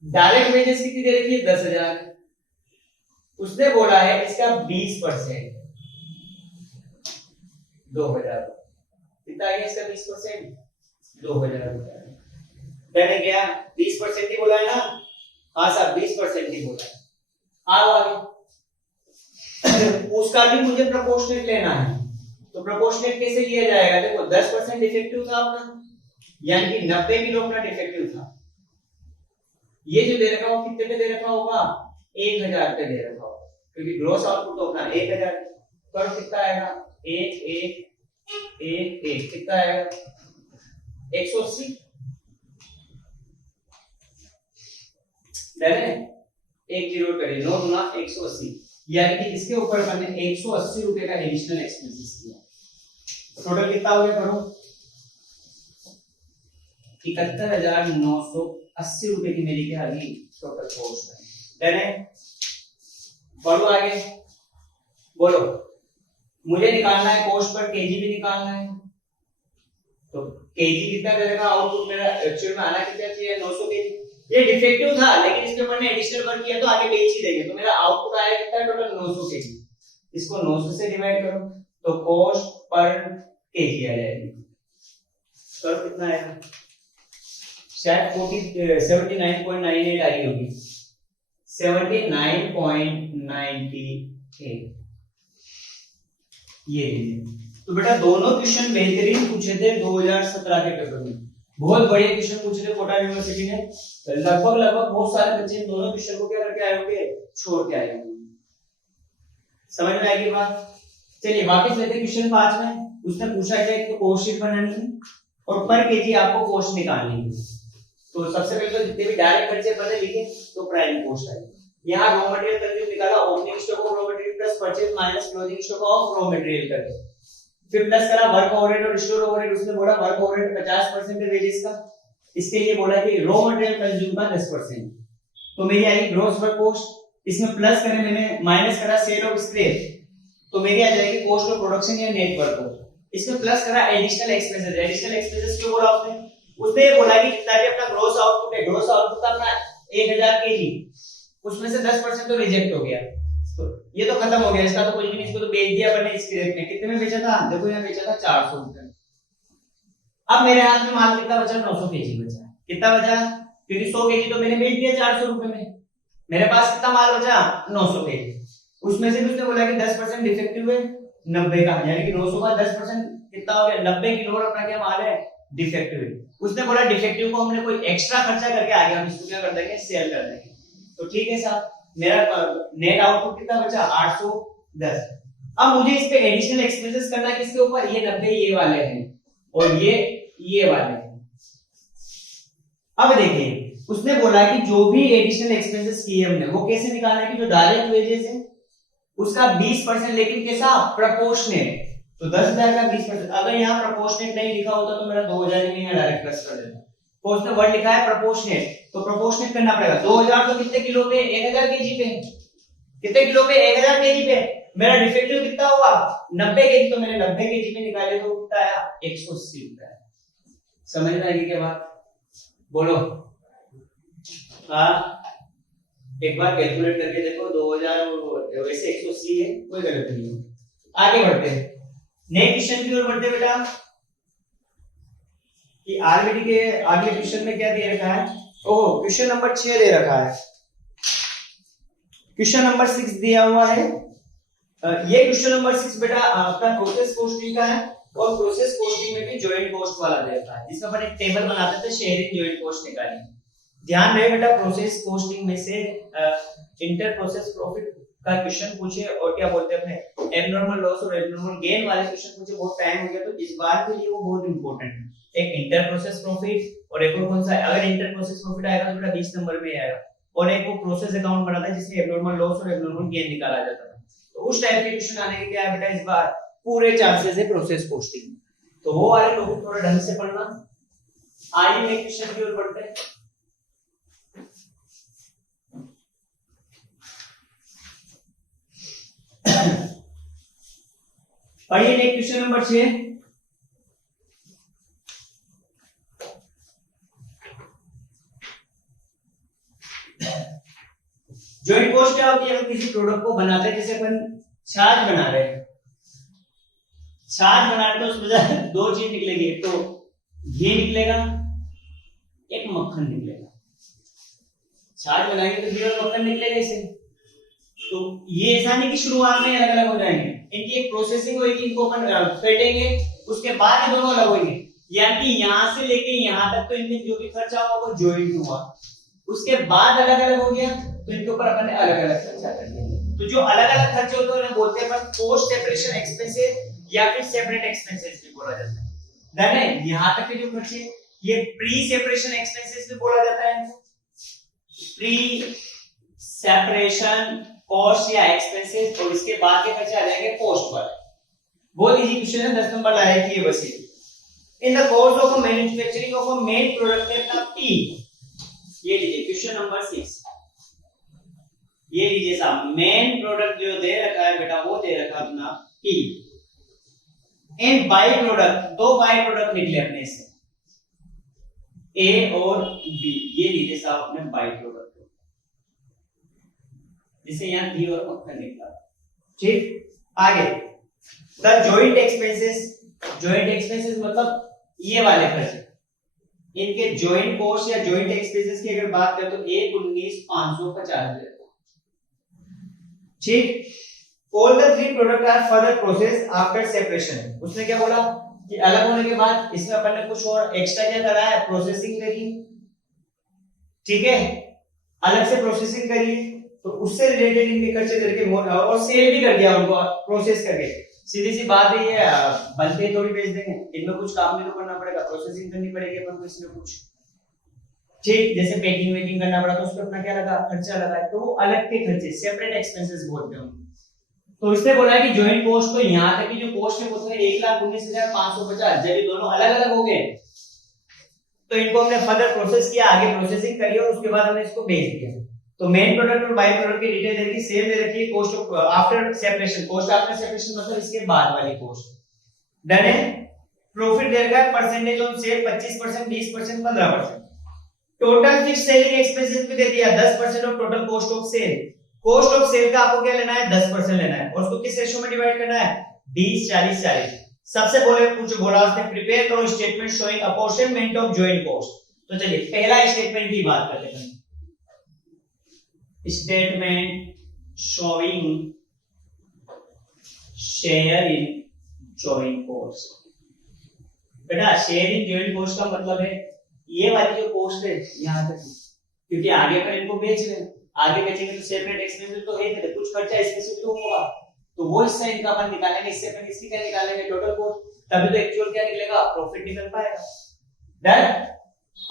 डायरेक्ट वेजेस कितनी दे रखी है? 10,000। उसने बोला है इसका 20% 2000। कितना है इसका 20%? 2000 रुपए। मैंने क्या 20% ही बोला है ना? हाँ साहब 20% ही बोला है। आओ आगे। उसका भी मुझे प्रोपोर्शनेट लेना है, तो प्रोपोर्शनेट कैसे लिया जाएगा? देखो 10% डिफेक्टिव था अपना, यानी कि 90 किलो अपना डिफेक्टिव था। ये जो दे रखा हो कितने पे दे रखा होगा? 1000 पे दे रखा होगा, क्योंकि ग्रॉस आउटपुट तो अपना 1000। पर कितना आएगा? 1 1 1 1 कितना आएगा? 180। देने 1 जीरो करिए, 9 गुना 180, यानी कि इसके ऊपर मैंने 180 रुपए का एडिशनल एक्सपेंसेस किया। टोटल कितना हो गया? करो 71,980 रुपए की मेरी क्या आ गई? टोटल कॉस्ट है। देने बढ़ो आगे, बोलो मुझे निकालना है कॉस्ट पर केजी भी निकालना है। तो केजी कितना दे देगा? आउटपुट मेरा एक्चुअल में आना कितना चाहिए? 900 केजी। ये डिफेक्टिव था लेकिन इसके ऊपर मैंने एडिशनल वर्क किया तो आगे बेच ही देंगे, तो मेरा आउटपुट आया कितना? Total 900 KG. इसको 900 से डिवाइड करो तो कॉस्ट पर केजी आ जाएगी। तो कितना आएगा? शायद 79.98 आ रही होगी। 79.98 ये। तो बेटा दोनों क्वेश्चन बेहतरीन पूछे थे 2017 के पेपर में। बहुत बढ़िया क्वेश्चन पूछे थे कोटा यूनिवर्सिटी ने। लगभग बहुत सारे बच्चे दोनों क्वेश्चन को क्या करके आए होंगे? छोड़ के आए होंगे। समझ में आएगी बात? चलिए वापस लेते क्वेश्चन 5 में। उसने पूछा है कि कॉस्ट शीट बनानी है और पर केजी आपको कॉस्ट निकालनी है। तो सबसे पहले तो जितने भी डायरेक्ट खर्चे बने लिखे तो प्राइम कॉस्ट आएगी। यहाँ रॉ मटेरियल कंज्यूम निकाला, opening stock of raw material plus purchase minus closing stock of raw material करके। फिर प्लस करा वर्क ओवरहेड और स्टोर ओवरहेड। उसने बोला वर्क ओवरहेड 50% है वेजेस का, इसके लिए बोला कि रॉ मटेरियल कंज्यूम का 10%। तो मेरी आई ग्रॉस वर्क कॉस्ट। इसमें प्लस करें मैंने, माइनस करा सेल ऑफ स्क्रैप, तो मेरी आ जाएगी कॉस्ट ऑफ प्रोडक्शन या नेट वर्क कॉस्ट। इसमें प्लस करा एडिशनल एक्सपेंसेस। एडिशनल एक्सपेंसेस क्यों बोला आपने? उसने ये बोला कि जितना भी अपना ग्रॉस आउटपुट है, ग्रॉस आउटपुट का अपना 1000 केजी, उसमें से 10% तो रिजेक्ट हो गया, तो ये तो खत्म हो गया, इसका तो कुछ भी नहीं। इसको तो बेच दिया अपने स्क्रैप में। कितने में बेचा था? देखो यहाँ बेचा था 400 रुपए में। अब मेरे हाथ में माल कितना बचा? 900 केजी बचा। कितना बचा? क्योंकि 100 केजी तो मैंने बेच दिया 400 रुपए में। मेरे पास कितना माल बचा? 900 केजी। उसमें से भी उसने बोला कि 10% डिफेक्टिव है 90 का, यानी कि 900 का 10% कितना हो गया? 90 किलो अपना क्या माल है? डिफेक्टिव है। उसने बोला डिफेक्टिव को हमने कोई एक्स्ट्रा खर्चा करके आगे हम इसको क्या कर देंगे? सेल कर देंगे। तो ठीक है साहब, मेरा नेट आउटपुट कितना बचा? 810। अब मुझे इस पे एडिशनल एक्सपेंसेस करना है किसके ऊपर? ये 90 ये वाले हैं और ये वाले हैं। अब देखिए उसने बोला कि जो भी एडिशनल एक्सपेंसेस किए हमने वो कैसे निकालना है? कि जो डायरेक्ट वेजेस है उसका 20%, लेकिन कैसा? प्रोपोर्शनेट। तो 10,000 का 20%। अगर यहाँ प्रोपोर्शनेट नहीं लिखा होता तो मेरा 2000 ही डायरेक्ट प्लस कर देता। तो उसने वर्ड लिखा है प्रोपोर्शनेट, तो प्रोपोर्शनेट करना पड़ेगा। 2000 तो कितने किलो पे? 1000 केजी पे। कितने किलो पे? 1000 केजी पे। मेरा डिफेक्टिव कितना हुआ? 90 केजी। तो मैंने 90 केजी पे निकाले तो कितना आया? 180 रुपए। समझ में आएगी क्या बात? बोलो। हाँ, एक बार कैलकुलेट करके देखो। 2000 वैसे 180 है, कोई गलत नहीं है। आगे बढ़ते हैं, नेक्स्ट क्वेश्चन की ओर बढ़ते बेटा कि आरबीटी के अगले क्वेश्चन में क्या दे रखा है। ओह, क्वेश्चन नंबर 6 दे रखा है। क्वेश्चन नंबर 6 दिया हुआ है। ये क्वेश्चन नंबर 6 बेटा आपका प्रोसेस कॉस्टिंग का है, और प्रोसेस कॉस्टिंग में भी जॉइंट कॉस्ट वाला दे रखा है, जिसमें अपन एक टेबल बनाते थे शेयरिंग जॉइंट कॉस्ट निकालने। ध्यान रहे बेटा, प्रोसेस कॉस्टिंग में से इंटर प्रोसेस प्रॉफिट का क्वेश्चन पूछे और क्या बोलते हैं अपने एबनॉर्मल लॉस और एबनॉर्मल गेन वाले क्वेश्चन पूछे, बहुत टाइम हो गया, तो इस बार के लिए वो बहुत इंपॉर्टेंट है। एक इंटर प्रोसेस प्रॉफिट और एक और कौन सा है, अगर इंटर प्रोसेस प्रॉफिट आएगा तो बेटा 20 नंबर में आएगा, और एक वो प्रोसेस अकाउंट बनाता है जिसमें एबनॉर्मल लॉस और एबनॉर्मल गेन निकाला जाता है। तो उस टाइप के क्वेश्चन आने के क्या है बेटा, इस बार पूरे चांसेस है प्रोसेस कॉस्टिंग। तो वो वाले टॉपिक थोड़ा ढंग से पढ़ना। आइए नेक्स्ट क्वेश्चन की ओर बढ़ते हैं। पढ़िए next question number 6। Joint cost क्या होती है, हम किसी प्रोडक्ट को बनाते हैं, जैसे अपन छाछ बना रहे हैं, छाछ बना रहे तो उसमें दो चीज निकलेगी, एक तो घी निकलेगा, एक मक्खन निकलेगा। छाछ बनाएंगे तो घी और मक्खन निकलेगा इसे। तो ये ऐसा नहीं कि शुरुआत में अलग अलग हो जाएंगे, इनकी एक प्रोसेसिंग होगी, इनको अपन फेंटेंगे, उसके बाद ये दोनों अलग होंगे। यानी कि यहां से लेके यहां तक तो इनमें जो भी खर्चा हुआ वो जॉइंट हुआ, उसके बाद अलग अलग हो गया तो इनके ऊपर अपन ने अलग अलग खर्चा कर दिया। तो जो अलग अलग खर्चे होते हैं उन्हें बोलते हैं अपन पोस्ट सेपरेशन एक्सपेंसेस या फिर सेपरेट एक्सपेंसेस भी बोला जाता है। ध्यान है, यहां तक के जो खर्चे ये प्री सेपरेशन एक्सपेंसेस भी बोला जाता है, प्री सेपरेशन कॉस्ट या एक्सपेंसेस, और इसके बाद के खर्चे आ जाएंगे पोस्ट पर। बहुत इजी क्वेश्चन है, 10 नंबर लायक ही है बस ये। In the course of manufacturing of a main product है अपना पी, ये लीजिए क्वेश्चन नंबर 6, ये लीजिए साहब, मेन प्रोडक्ट जो दे रखा है बेटा वो दे रखा अपना पी। इन बाई प्रोडक्ट, दो बाई प्रोडक्ट निकले अपने से, ए और बी, ये लीजिए साहब अपने बाई प्रोडक्ट, जिसे यहां घी और मक्खन निकला। ठीक, आगे the joint expenses, joint expenses मतलब ये वाले खर्चे, इनके जॉइंट कॉस्ट या जॉइंट एक्सपेंसेस की अगर बात करें तो 1,19,550 है। ठीक, all the three product are further process after separation. उसने क्या बोला कि अलग होने के बाद इसमें अपन ने कुछ और एक्स्ट्रा क्या करा है, प्रोसेसिंग करी। ठीक है, अलग से प्रोसेसिंग करी तो उससे रिलेटेड इनके खर्चे करके और सेल भी कर दिया उनको प्रोसेस करके। सीधी सी बात है, ये बनते थोड़ी बेच देंगे, इनमें कुछ काम भी तो करना पड़ेगा, प्रोसेसिंग करनी पड़ेगी अपन को इसमें कुछ। ठीक, जैसे पैकिंग वेकिंग करना पड़ा तो उस पर अपना क्या लगा, खर्चा लगा, तो वो अलग के खर्चे सेपरेट एक्सपेंसेस बोलते हैं। तो इसने बोला कि जॉइंट कॉस्ट तो यहां तक की जो कॉस्ट है वो तो 1,19,550, जब ये दोनों अलग अलग हो गए तो इनको हमने फर्दर प्रोसेस किया, आगे प्रोसेसिंग करी और उसके बाद हमने इसको बेच दिया। तो मेन प्रोडक्ट और बाई प्रोडक्ट की डिटेल दे रखी, सेल दे रखी है, cost of after separation, cost after separation मतलब इसके बाद वाली कॉस्ट। डन है, प्रॉफिट दे रखा है, percentage on sale 25%, 20%, 15%। Total fixed selling expenses भी दे दिया 10% of total cost of sale. Cost of sale का आपको क्या लेना है, 10% लेना है, और उसको किस रेशो में डिवाइड करना है, 20 40 40। सबसे बोला उसने प्रिपेयर करो statement showing apportionment of joint cost. तो चलिए पहला स्टेटमेंट की बात करते हैं, statement showing share in joint cost. बेटा शेयर इन जॉइंट कॉस्ट का मतलब है ये वाली जो कॉस्ट है यहां तक, क्योंकि आगे पर इनको बेच रहे हैं, आगे बेचेंगे तो सेपरेट एक्सपेंसेस तो है, कुछ खर्चा स्पेसिफिक तो होगा, तो वो हिस्सा इनका अपन निकालेंगे, इससे अपन इसकी क्या निकालेंगे, टोटल कॉस्ट, तभी तो एक्चुअल क्या निकलेगा, प्रॉफिट निकल पाएगा। डन,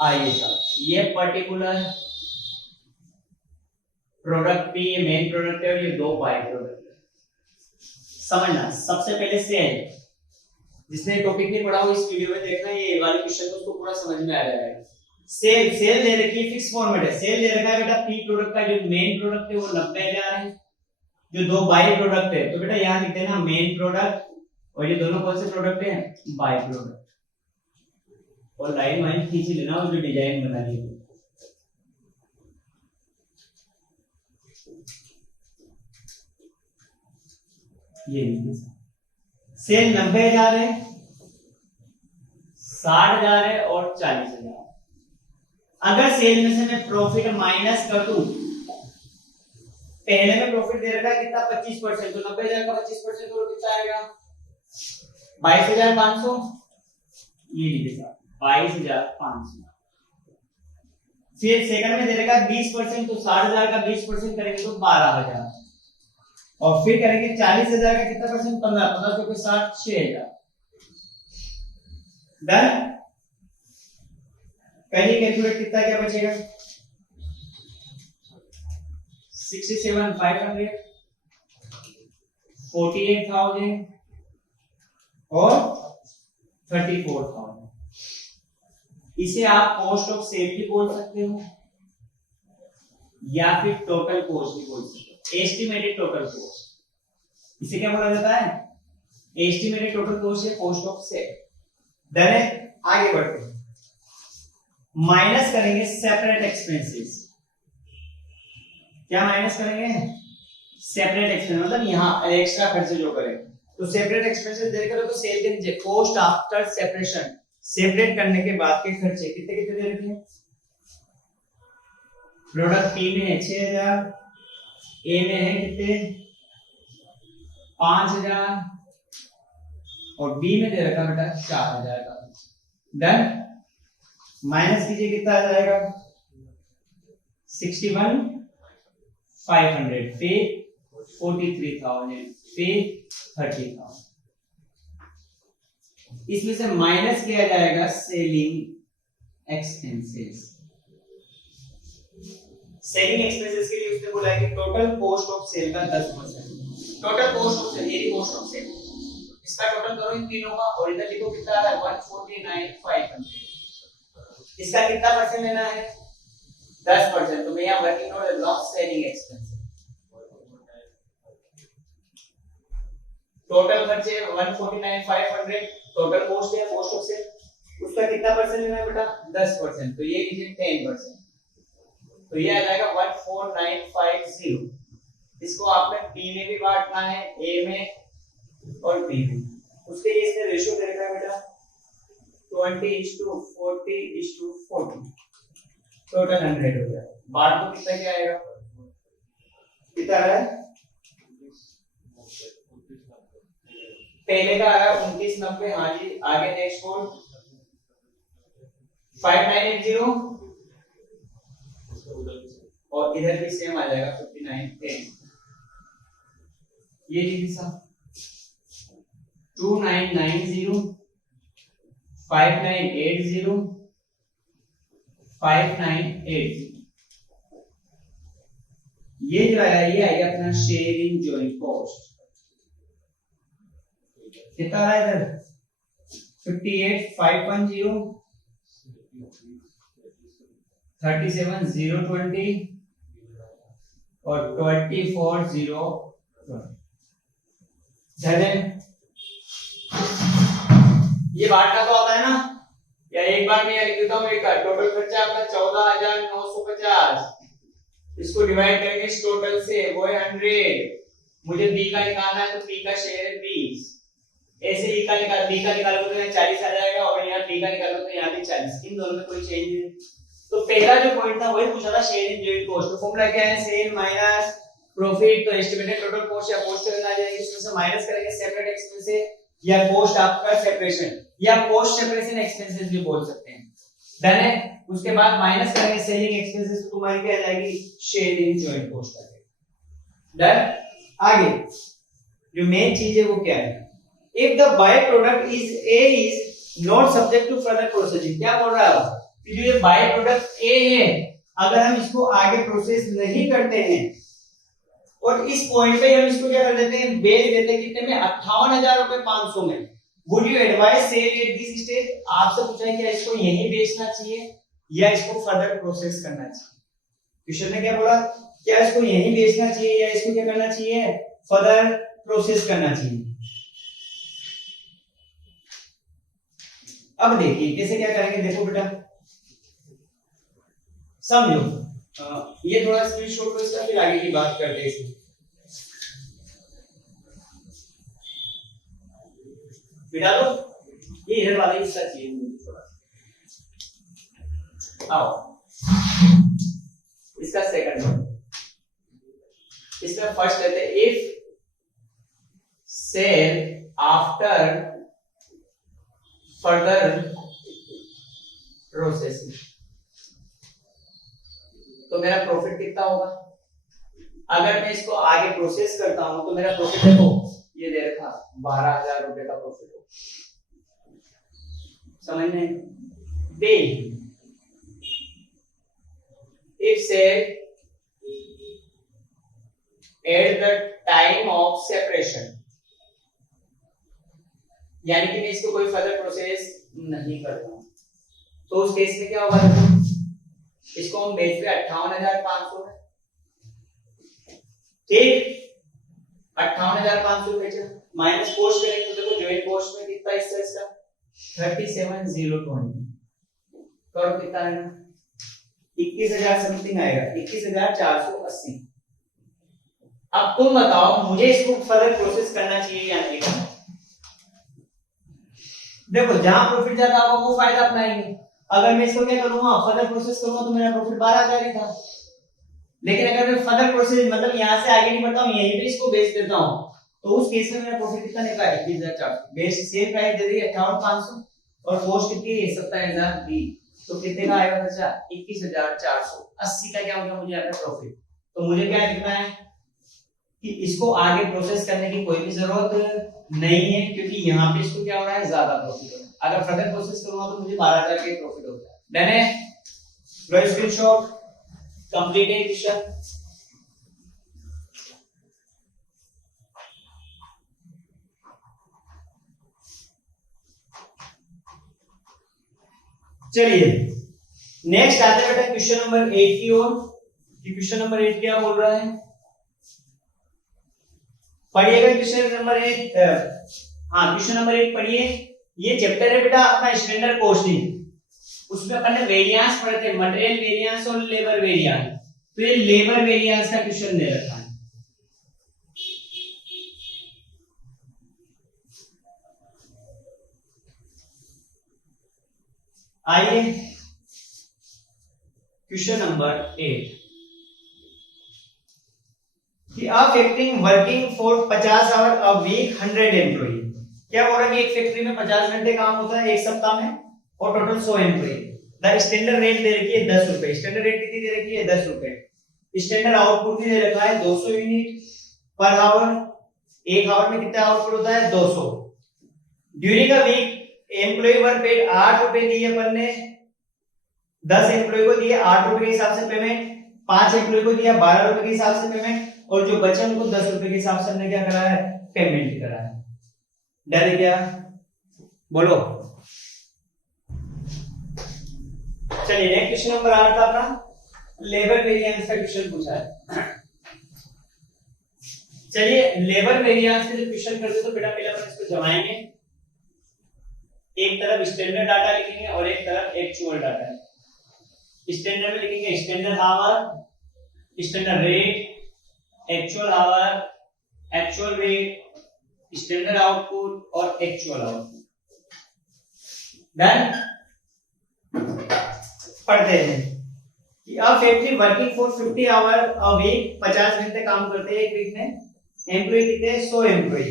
आइए साहब, ये पर्टिकुलर प्रोडक्ट पे ये मेन प्रोडक्ट है और ये दो बाई प्रोडक्ट है। समझना, सबसे पहले सेल, जिसने टॉपिक नहीं पढ़ा हो इस वीडियो में देखना, ये वाले क्वेश्चन को उसको पूरा समझ में आ जाएगा। सेल दे रखी है, फिक्स फॉर्मेट है, सेल दे रखा है बेटा पी प्रोडक्ट का जो मेन प्रोडक्ट है वो 90,000 है, जो दो बाई प्रोडक्ट है तो बेटा यहां लिखते हैं ना मेन प्रोडक्ट, और ये दोनों कौन से प्रोडक्ट हैं, बाई प्रोडक्ट। और लाइन वाइन खींच लेना और जो डिजाइन बना ली ये सेल 90,000 है, 60,000 है और 40,000। अगर सेल में से मैं प्रॉफिट माइनस कर दूं, पहले में प्रॉफिट दे रखा है कितना 25%, तो 90,000 का 25% और कितना आएगा 22,500। ये लीजिए साहब 22,500। फिर सेकंड में दे रखा है 20%, तो 60,000 का 20% करेंगे तो 12,000। और फिर करेंगे 40,000 का कितना परसेंट 15, 15 के 60, 6,000। डन। पहली कैलकुलेट कितना क्या बचेगा 67,500, 48,000 और 34,000। इसे आप कॉस्ट ऑफ सेल भी बोल सकते हो या फिर टोटल कॉस्ट भी बोल सकते हो, एस्टिमेटेड टोटल कॉस्ट। इसे क्या बोला जाता है एस्टिमेटेड टोटल कॉस्ट या कॉस्ट ऑफ सेल। डन है। आगे बढ़ते हैं, माइनस करेंगे सेपरेट एक्सपेंसेस। क्या माइनस करेंगे सेपरेट एक्सपेंस, मतलब यहाँ एक्स्ट्रा खर्चे जो करें। तो सेपरेट एक्सपेंसेस दे रखे तो सेल के नीचे कॉस्ट आफ्टर सेपरेशन, सेपरेट करने के बाद के खर्चे कितने कितने दे रखे हैं। प्रोडक्ट पी में है 6,000, ए में है कितने 5,000 और बी में दे रखा बेटा 4,000 का। डन। माइनस कीजिए कितना आ जाएगा 61,500 फिर 43,000 फिर 30,000। इसमें से माइनस किया जाएगा सेलिंग एक्सपेंसेस। सेलिंग एक्सपेंसेस के लिए उसने बोला है कि टोटल कॉस्ट ऑफ सेल का 10%। टोटल कॉस्ट ऑफ सेल, ये कॉस्ट ऑफ सेल, इसका टोटल करो इन तीनों का और इधर लिखो कितना आ रहा है 149,500। इसका कितना परसेंट लेना है 10%। तो मैं यहां working note loss selling expense, total खर्चे 149,500, टोटल कॉस्ट है कॉस्ट ऑफ सेल, उसका कितना परसेंट लेना है बेटा 10%। तो ये लीजिए 10%, तो ये आ जाएगा 14950। इसको आपने पी में भी बांटना है, ए में और बी में। उसके लिए इसने रेशियो दे रखा है बेटा 20:40:40, टोटल 100 हो गया। बांट तो कितना क्या आएगा, कितना है पहले का आया 2990। हाँ जी, आगे नेक्स्ट कोड 5980 और इधर भी सेम आ जाएगा 5910। ये लीजिए साहब 2990 5980 5980। ये जो है ये आएगा अपना शेयरिंग जॉइंट कॉस्ट। कितना आ रहा है इधर 58,510 37,020 और 24,020। ये बांटना तो आता है ना, या एक बार मैं लिख देता हूँ। एक टोटल खर्चा अपना 14,950, इसको डिवाइड करेंगे इस टोटल से, वो है 100। मुझे बी का निकालना है तो बी का शेयर है 20। ऐसे बी का निकालो तो यहाँ 40 आ जाएगा और यहाँ बी का निकालो तो यहाँ भी 40। इन दोनों में कोई चेंज नहीं। तो पहला जो पॉइंट था वही पूछा था शेयर इन जॉइंट कॉस्ट। तो फॉर्मूला क्या है सेल माइनस प्रॉफिट, तो एस्टिमेटेड टोटल कॉस्ट या कॉस्ट आ जाएगी, इसमें से माइनस करेंगे सेपरेट एक्सपेंसेस या कॉस्ट आफ्टर सेपरेशन या कॉस्ट सेपरेशन एक्सपेंसेस भी बोल सकते हैं। डन है। उसके बाद माइनस करेंगे सेलिंग एक्सपेंसेस, तो तुम्हारी क्या आ जाएगी शेयर इन जॉइंट कॉस्ट आ जाएगी। डन। आगे जो मेन चीज है वो क्या है, if the by product is A is not subject to further processing. क्या बोल रहा है कि जो ये बाय प्रोडक्ट ए है अगर हम इसको आगे प्रोसेस नहीं करते हैं और इस पॉइंट पे हम इसको क्या कर देते हैं बेच देते हैं कितने में 58,500 में, would you advise sell at this stage. आपसे पूछा है कि इसको यहीं बेचना चाहिए या इसको फर्दर प्रोसेस करना चाहिए। क्वेश्चन ने क्या बोला, क्या इसको यहीं बेचना चाहिए या इसको क्या करना चाहिए फर्दर प्रोसेस करना चाहिए। अब देखिए कैसे क्या करेंगे, देखो बेटा समझो, ये थोड़ा स्क्रीनशॉट लो इसका, फिर आगे की बात करते हैं इसमें। बिठा दो, ये इधर वाला हिस्सा चाहिए मुझे थोड़ा। आओ इसका सेकंड, इसमें फर्स्ट लेते हैं, if sell after further processing, तो मेरा प्रॉफिट कितना होगा। अगर मैं इसको आगे प्रोसेस करता हूं तो मेरा प्रॉफिट देखो ये दे रखा 12,000 रुपए का प्रॉफिट हो, समझ में। B if sell at the time of separation, यानी कि मैं इसको कोई फर्दर प्रोसेस नहीं करता हूं, तो उस केस में क्या होगा, इसको हम बेच पे 58,500 में, ठीक 58,500 बेचा, माइनस कॉस्ट करेंगे तो देखो जॉइंट कॉस्ट में कितना हिस्सा इसका 37,020 करो, कितना आएगा 21,000 समथिंग आएगा, 21,480। अब तुम बताओ मुझे इसको फर्दर प्रोसेस करना चाहिए या नहीं करना। देखो जहां प्रॉफिट ज्यादा होगा वो फायदा अपनाएंगे, अगर मैं इसको क्या करूंगा फर्दर प्रोसेस करूंगा तो मेरा प्रॉफिट 12,000 ही था, लेकिन अगर मैं फर्दर प्रोसेस मतलब यहां से आगे नहीं बढ़ता हूं, यहीं पे इसको बेच देता हूं, तो उस केस में मेरा प्रॉफिट कितना निकला 21,400, बेच सेल प्राइस दे दी 58,500 और कॉस्ट कितनी है 27,020, तो कितने का आएगा खर्चा 21,480 का क्या होगा मुझे यहाँ पे प्रॉफिट। तो मुझे क्या लिखना है कि इसको आगे प्रोसेस करने की कोई भी जरूरत नहीं है, क्योंकि यहाँ पे इसको क्या हो रहा है ज्यादा प्रॉफिट हो रहा है। अगर फर्दर प्रोसेस करूंगा तो मुझे 12,000 का प्रॉफिट होता है। डन है, लो स्क्रीनशॉट, कंप्लीट है क्वेश्चन। चलिए नेक्स्ट आते हैं बेटा क्वेश्चन नंबर 8 की ओर। क्वेश्चन नंबर 8 क्या बोल रहा है, पढ़िएगा क्वेश्चन नंबर 8। हाँ क्वेश्चन नंबर 8 पढ़िए। ये चैप्टर है बेटा अपना स्टैंडर्ड कॉस्टिंग, उसमें अपन ने वेरिएंस पढ़े थे, मटेरियल वेरिएंस और लेबर वेरिएंस, तो ये लेबर वेरिएंस का क्वेश्चन दे रखा है। आइए क्वेश्चन नंबर 8 कि affecting working for 50 hour a week 100 employee. क्या बोल रहा है कि एक फैक्ट्री में 50 घंटे काम होता है एक सप्ताह में और total 100 employee. The standard rate दे रखी है 10 रुपए, स्टैंडर्ड रेट कितनी दे रखी है 10 रुपए। स्टैंडर्ड आउटपुट भी दे रखा है 200 यूनिट पर आवर, एक आवर में कितना आउटपुट होता है 200। During a week employee were paid 8 रुपए दिए अपन ने, 10 एम्प्लॉय को दिए 8 रुपए के हिसाब से पेमेंट, 5 एम्प्लॉय को दिया 12 रुपए के हिसाब से पेमेंट, और जो बचे उनको 10 रुपए के हिसाब से हमने क्या करा है पेमेंट करा है। डर है क्या, बोलो। चलिए नेक्स्ट क्वेश्चन नंबर 8 था अपना लेबर वेरिएंस का क्वेश्चन पूछा है। चलिए लेबर वेरिएंस के क्वेश्चन करते तो बेटा पहले अपन इसको जमाएंगे, एक तरफ स्टैंडर्ड डाटा लिखेंगे और एक तरफ एक्चुअल डाटा। स्टैंडर्ड में लिखेंगे standard hour, standard rate, actual hour, actual rate, standard output और एक्चुअल आउटपुट। डन, पढ़ते हैं कि a factory working for 50 hour a week, 50 घंटे काम करते हैं एक वीक में, एम्प्लॉय कितने 100 एम्प्लॉय।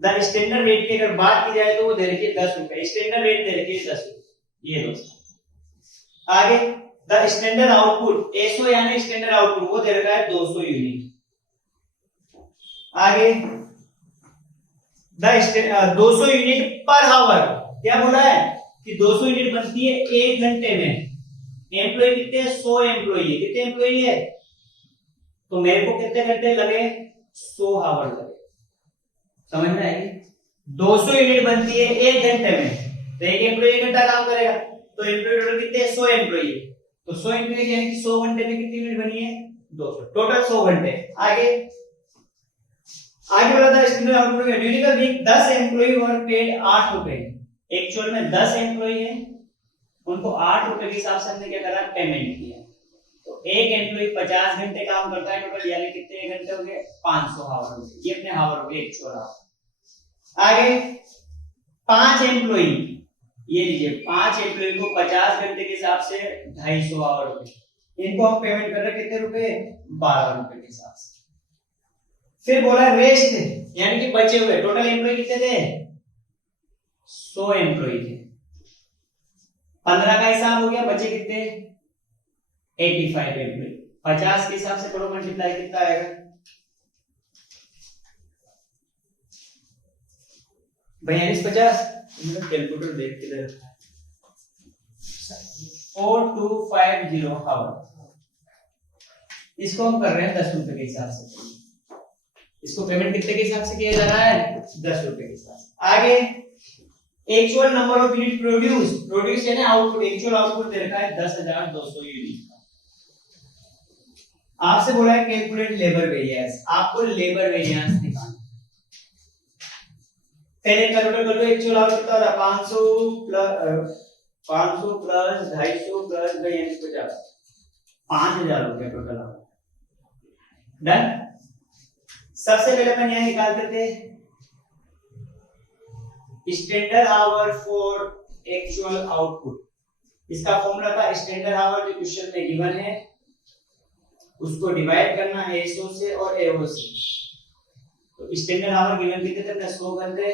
द स्टैंडर्ड रेट की अगर बात की जाए तो वो दे रखी है 10 रुपए, स्टैंडर्ड रेट दे रखी है 10 रुपए। ये दोस्तों आगे द स्टैंडर्ड आउटपुट एसओ यानी स्टैंडर्ड आउटपुट वो दे रखा है 200 यूनिट। आगे द 200 यूनिट पर आवर, क्या बोला है कि 200 यूनिट बनती है एक घंटे में, एम्प्लॉय कितने 100 एम्प्लॉय है, कितने एम्प्लॉय है तो मेरे को कितने घंटे लगे 100 आवर लगे। समझ में आएगी, 200 यूनिट बनती है एक घंटे में, तो एक एम्प्लॉय 1 घंटा काम करेगा, तो एम्प्लॉय टोटल कितने 100 एम्प्लॉय है, तो 100 एम्प्लॉय यानी कि 100 घंटे में कितनी यूनिट बनी है 200, टोटल 100 घंटे। आगे वाला था स्टैंडर्ड आउटपुट का during a week 10 employ were paid 8 रुपए, एक्चुअल में 10 एम्प्लॉई है, उनको 8 रुपए के हिसाब से हमने क्या करा, पेमेंट किया। तो एक एम्प्लॉई 50 घंटे काम करता है टोटल, यानी कितने घंटे हो गए, 500 हावर हो गए। ये अपने हावर हो गए एक्चुअल हावर। आगे 5 एम्प्लॉई, ये लीजिए 5 एम्प्लॉई को 50 घंटे के हिसाब से 250 हावर हो गए। इनको हम पेमेंट कर रहे कितने रुपए, 12 रुपए के हिसाब से। फिर बोला रेस्ट, यानी कि बचे हुए टोटल एम्प्लॉय कितने थे, 100 एम्प्लॉय थे। 15 का हिसाब हो गया, बचे कितने, 85 एम्प्लॉय। 50 के हिसाब से करो मल्टीप्लाई, कितना आएगा भैया, 50 कैलकुलेटर देख के दे, 4250 हावर। इसको हम कर रहे हैं 10 रुपए के हिसाब से। इसको पेमेंट कितने के हिसाब से किया जा रहा है, 10 रुपए के हिसाब से। आगे actual number of unit produce, produce है ना आउटपुट, एक्चुअल आउटपुट दे रखा है 10,200 यूनिट। आपसे बोला है कैलकुलेट लेबर वेरिएंस, आपको लेबर वेरिएंस निकालना। पहले कैलकुलेट कर लो, एक्चुअल आउटपुट कितना था, 500 प्लस 250 प्लस 50, 5000 रुपए टोटल आउटपुट। डन। सबसे पहले अपन यह निकालते थे standard hour for actual output. इसका फॉर्मूला था स्टैंडर्ड आवर, जो क्वेश्चन में गिवन है, उसको डिवाइड करना है एसओ से और एओ से। तो स्टैंडर्ड आवर गिवन कितने थे, 100 घंटे।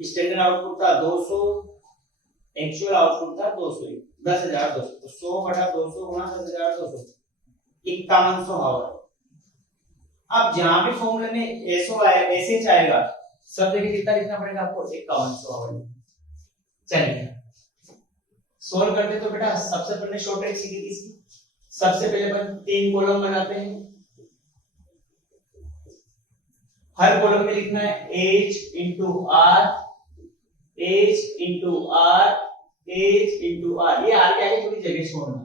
स्टैंडर्ड आउटपुट था 200, एक्चुअल आउटपुट था 200, 10,200। तो 100 बटा 200 गुणा 10,200, 5100 आवर। अब जहां भी फॉर्मूले में एसओ आए, एसएच आएगा, सब जगह कितना लिखना पड़ेगा आपको, 5100 आवर। चलिए सोल्व करते तो बेटा, सबसे पहले शॉर्ट ट्रिक सीखी थी। सबसे पहले अपन 3 कॉलम बनाते हैं। हर कॉलम में लिखना है H into R, H into R, H into R. ये आर के आगे थोड़ी जगह छोड़ना।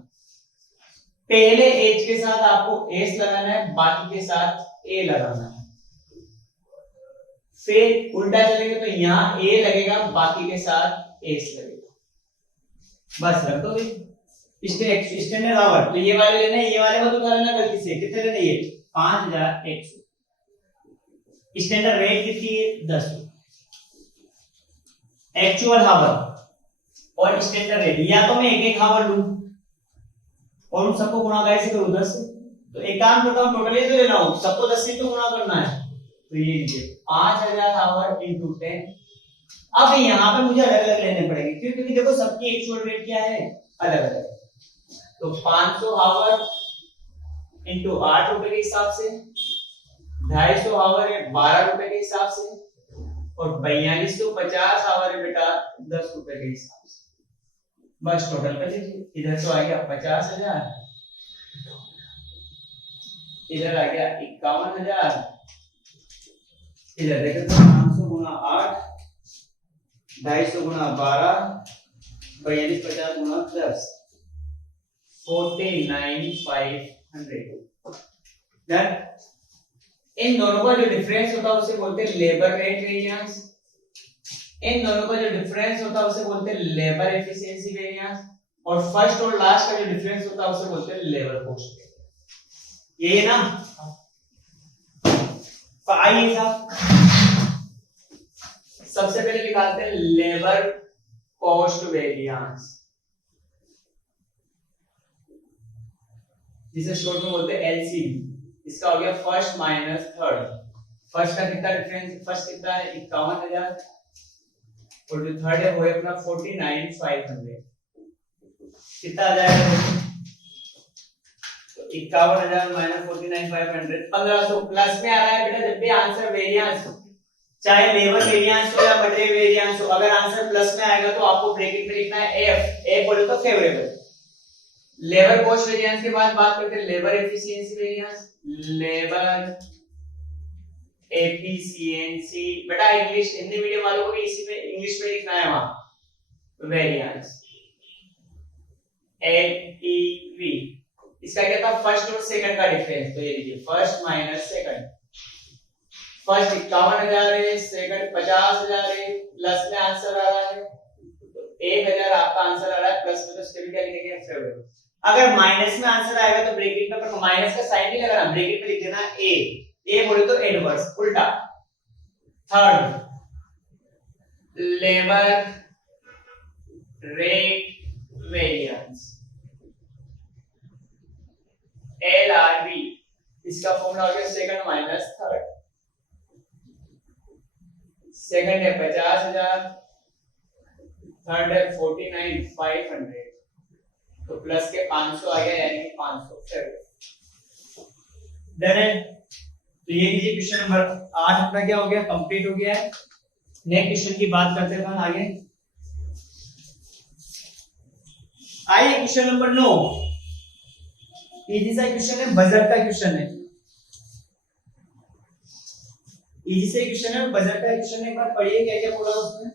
पहले एच के साथ आपको एस लगाना है, बाकी के साथ ए लगाना है। फिर उल्टा चलेंगे तो यहां ए लगेगा, बाकी के साथ एस लगेगा। बस रख दो स्टैंडर्ड आवर। तो ये वाले लेना है, ये वाले मत उठा लेना गलती से। कितने लेने, ये 5100। स्टैंडर्ड रेट कितनी है, 10। एक्चुअल हावर और स्टैंडर्ड रेट, या तो मैं एक एक हावर लूं और उन सबको गुणा कैसे करूं, 10 से। तो एक काम करता हूं, टोटल तो ले रहा हूं, सबको 10 से तो गुणा करना है। तो ये लीजिए 5000 आवर इंटू 10। अब यहां पे मुझे अलग अलग लेने पड़ेंगे, क्योंकि देखो सबकी एक्चुअल रेट क्या है, अलग अलग। तो 500 आवर इंटू 8 रुपए के हिसाब से, 250 आवर है 12 रुपए के हिसाब से, और 4250 आवर है बेटा 10 रुपए के हिसाब से। बस टोटल कर लीजिए। इधर तो आ गया 50,000, इधर आ गया 51,000, इधर देखो 500 गुना 8, 250 गुना 12, 4250 गुना 10, 49,500। डन। इन दोनों का जो डिफरेंस होता है उसे बोलते हैं लेबर रेट वेरिएंस। इन दोनों का जो डिफरेंस होता है उसे बोलते हैं लेबर एफिशिएंसी वेरिएंस। और फर्स्ट और लास्ट का जो डिफरेंस होता है उसे बोलते हैं लेबर कॉस्ट। ये ना, तो आइए साहब सबसे पहले निकालते हैं लेबर कॉस्ट वेरिएंस, जिसे शॉर्ट में बोलते हैं एलसीवी। इसका हो गया फर्स्ट माइनस थर्ड। फर्स्ट का कितना डिफरेंस, फर्स्ट कितना है 51,000, और जो थर्ड है वो है अपना 49,500। कितना आ जाएगा, तो 51,000 माइनस 49,500, 1500। प्लस में आ रहा है बेटा जब भी आंसर वेरिएंस, चाहे लेबर वेरिएंस हो या मटेरियल वेरिएंस हो, अगर आंसर प्लस में आएगा तो आपको ब्रैकेट में लिखना है एफ। एफ बोले तो फेवरेबल। लेबर कॉस्ट वेरिएंस के बाद बात करते हैं labour efficiency variance. Labour efficiency बेटा इंग्लिश, हिंदी मीडियम वालों को भी इसी में इंग्लिश में लिखना है वहां वेरिएंस, एलईवी। इसका क्या था, फर्स्ट और सेकंड का डिफरेंस। तो ये लीजिए फर्स्ट माइनस सेकंड। फर्स्ट 51,000 है, सेकंड 50,000 है, प्लस में आंसर आ रहा है तो 1,000 आपका आंसर आ रहा है, प्लस में तो स्टिल क्या लिखेंगे फेवरेट। अगर माइनस में आंसर आएगा तो ब्रैकेट में, पर माइनस का साइन नहीं लगाना, ब्रैकेट में लिख देना ए बोले तो इनवर्स उल्टा। Third labour rate variance LRV, इसका फॉर्मूला हो गया सेकंड माइनस थर्ड। सेकंड है 50,000, थर्ड है 49,500, तो प्लस के 500 आ गया यानी 500। डन है। तो ये लीजिए क्वेश्चन नंबर 8 अपना क्या हो गया, कंप्लीट हो गया है। नेक्स्ट क्वेश्चन की बात करते हैं आगे। आइए क्वेश्चन नंबर 9, इजी सा क्वेश्चन है, बजट का क्वेश्चन है। इजी से क्वेश्चन है, बजट का क्वेश्चन है। एक बार पढ़िए क्या क्या बोला उसमें।